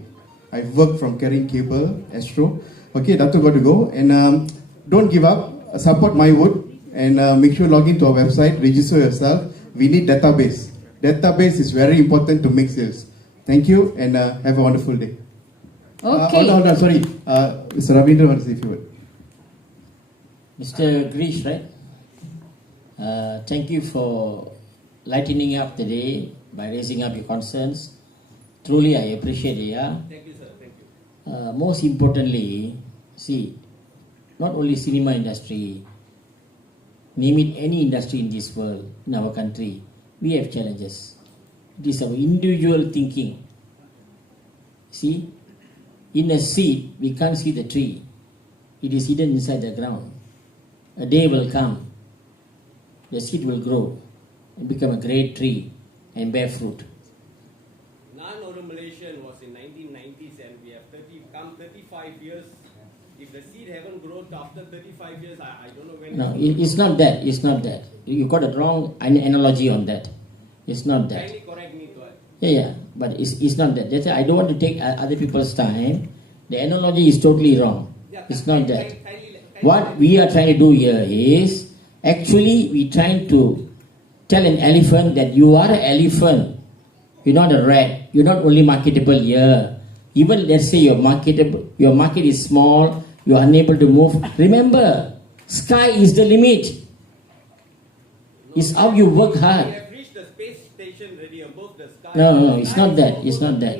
I've worked from carrying cable, Astro. Okay, Dato got to go. And don't give up. Support MYWOOD. And make sure log into our website, register yourself. We need database. Database is very important to make sales. Thank you, and have a wonderful day. Okay. Hold on, sorry. Mr. Ravindra wants to say a few words. Mr. Grish, right? Thank you for lightening up the day by raising up your concerns. Truly, I appreciate it. Yeah? Thank you, sir. Thank you. Most importantly, see, not only cinema industry, name it any industry in this world, in our country, we have challenges. It is our individual thinking. See, in a seed, we can't see the tree. It is hidden inside the ground. A day will come, the seed will grow and become a great tree and bear fruit. Non-Oral Malaysian was in 1990s, and we have 35 years. If the seed haven't grown after 35 years, I don't know when. No, it's not that. It's not that. You got a wrong analogy on that. It's not that. Kindly correct me, to it. Yeah, but it's not that. That's why I don't want to take other people's time. The analogy is totally wrong. It's not that. What we are trying to do here is, actually we trying to tell an elephant that you are an elephant. You're not a rat. You're not only marketable here. Even let's say your market is small, you are unable to move. Remember, sky is the limit. It's how you work hard. We have reached the space station already above the sky. No, it's not that. It's not that.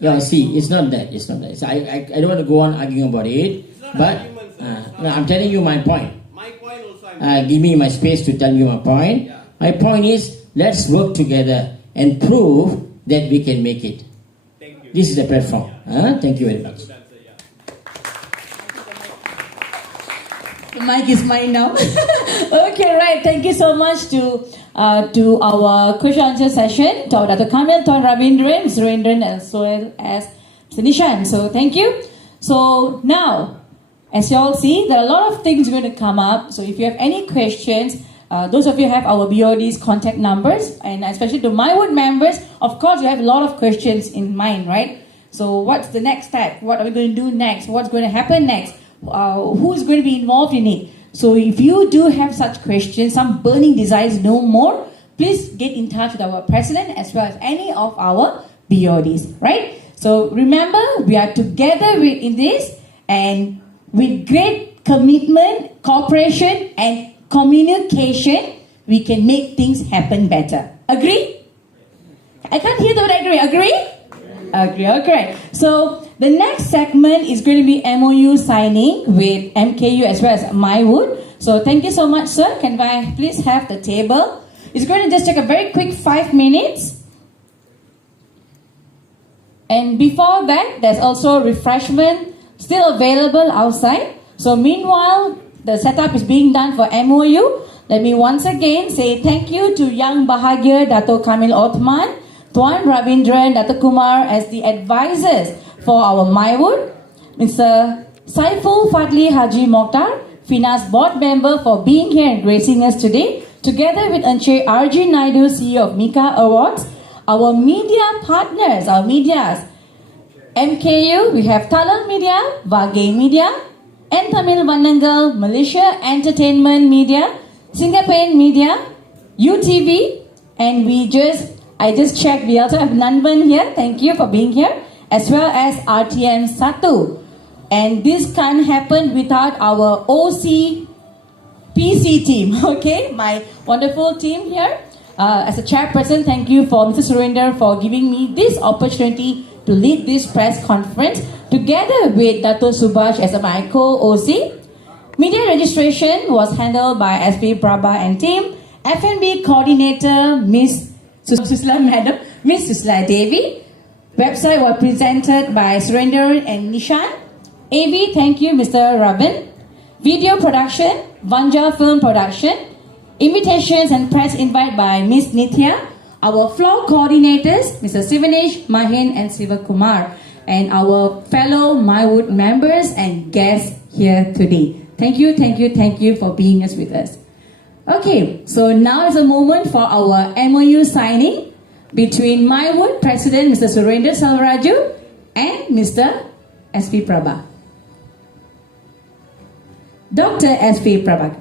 Yeah, see, it's not that. It's not that. So I don't want to go on arguing about it. But no, I'm telling you my point. My point also. Give me my space to tell you my point. Yeah. My point is, let's work together and prove that we can make it. Thank you. This is the platform. Thank you very much. The mic is mine now. Okay, right. Thank you so much to our question answer session, to Dr. Kamil, Tuan Ravindran, Mr. Rendran, as well as Mr. Nishan. So thank you. So now, as you all see, there are a lot of things going to come up. So if you have any questions, those of you have our BOD's contact numbers, and especially to MYWOOD members, of course you have a lot of questions in mind, right? So what's the next step? What are we going to do next? What's going to happen next? Who's going to be involved in it? So if you do have such questions, some burning desires, no more, please get in touch with our president as well as any of our BODs, right? So remember, we are together in this, and with great commitment, cooperation, and communication, we can make things happen better. Agree? I can't hear the word agree. Agree? Agree, okay. So the next segment is going to be MOU signing with MKU as well as MYWOOD. So thank you so much, sir. Can I please have the table? It's going to just take a very quick 5 minutes. And before that, there's also refreshment still available outside. So meanwhile, the setup is being done for MOU. Let me once again say thank you to Yang Bahagia Dato Kamil Othman, Tuan Ravindran, Dato Kumar as the advisors for our MYWOOD, Mr. Saiful Fadli Haji Mokhtar, Finance Board Member, for being here and gracing us today, together with Encik RG Naidu, CEO of Mika Awards, our media partners, our medias, MKU, we have Talal Media, Vagay Media, and Tamil Vanangal, Malaysia Entertainment Media, Singapore Media, UTV, and I just checked, we also have Nanban here, thank you for being here, as well as RTM Satu. And this can't happen without our OC PC team, okay? My wonderful team here. As a chairperson, thank you for Mr. Surinder for giving me this opportunity to lead this press conference together with Dato' Subhash as my co-OC. Media registration was handled by SP Prabha and team. F&B coordinator, Miss Susla Madam, Miss Susla Devi. Website was presented by Surinder and Nishan. AV, thank you, Mr. Robin. Video production, Vanja Film Production. Invitations and press invite by Miss Nithya. Our floor coordinators, Mr. Sivanesh, Mahin and Sivakumar. And our fellow MYWOOD members and guests here today. Thank you for being with us. Okay, so now is a moment for our MOU signing between MYWOOD President Mr. Surinder Salvaraju and Mr. SP Prabha. Dr. SP Prabha.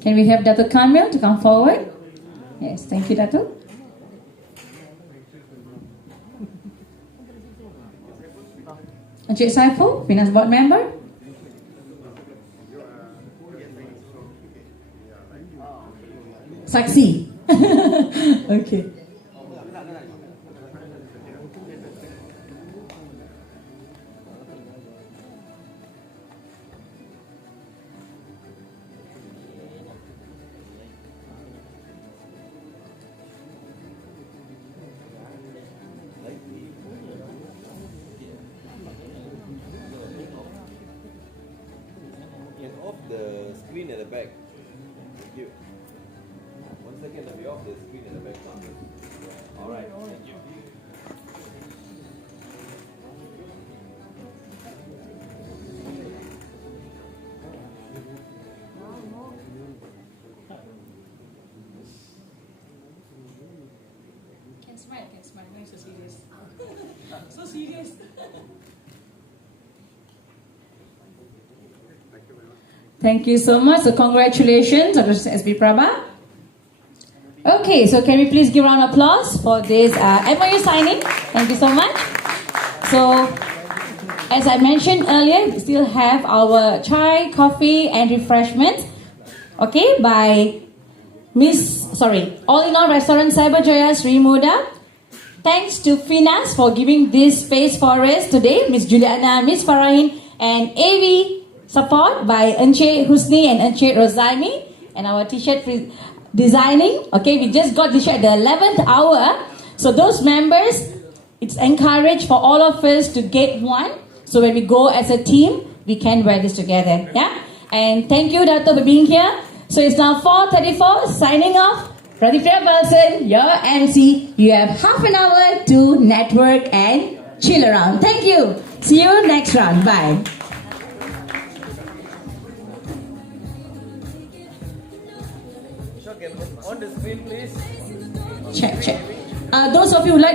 Can we have Dato' Kamil to come forward? Yes, thank you, Dato'. Encik Saiful, Finance Board Member. Saksi. Okay. The screen at the back. Thank you. 1 second, I'll be off the screen at the back. Alright, thank you. Can smile, not so serious. So serious. Thank you so much. So congratulations, Dr. SP Prabha. Okay, so can we please give a round of applause for this MOU signing? Thank you so much. So, as I mentioned earlier, we still have our chai, coffee and refreshments. Okay, by All in All Restaurant Cyberjaya Sri Muda. Thanks to Finas for giving this space for us today. Miss Juliana, Miss Farahin and AV. Support by Encik Husni and Encik Rozaimi and our t-shirt designing. Okay, we just got the shirt at the 11th hour. So those members, it's encouraged for all of us to get one. So when we go as a team, we can wear this together. Yeah. And thank you, Dato', for being here. So it's now 4:34. Signing off. Radhika Balsan, your MC. You have half an hour to network and chill around. Thank you. See you next round. Bye. On the screen, please. Check. Those of you who like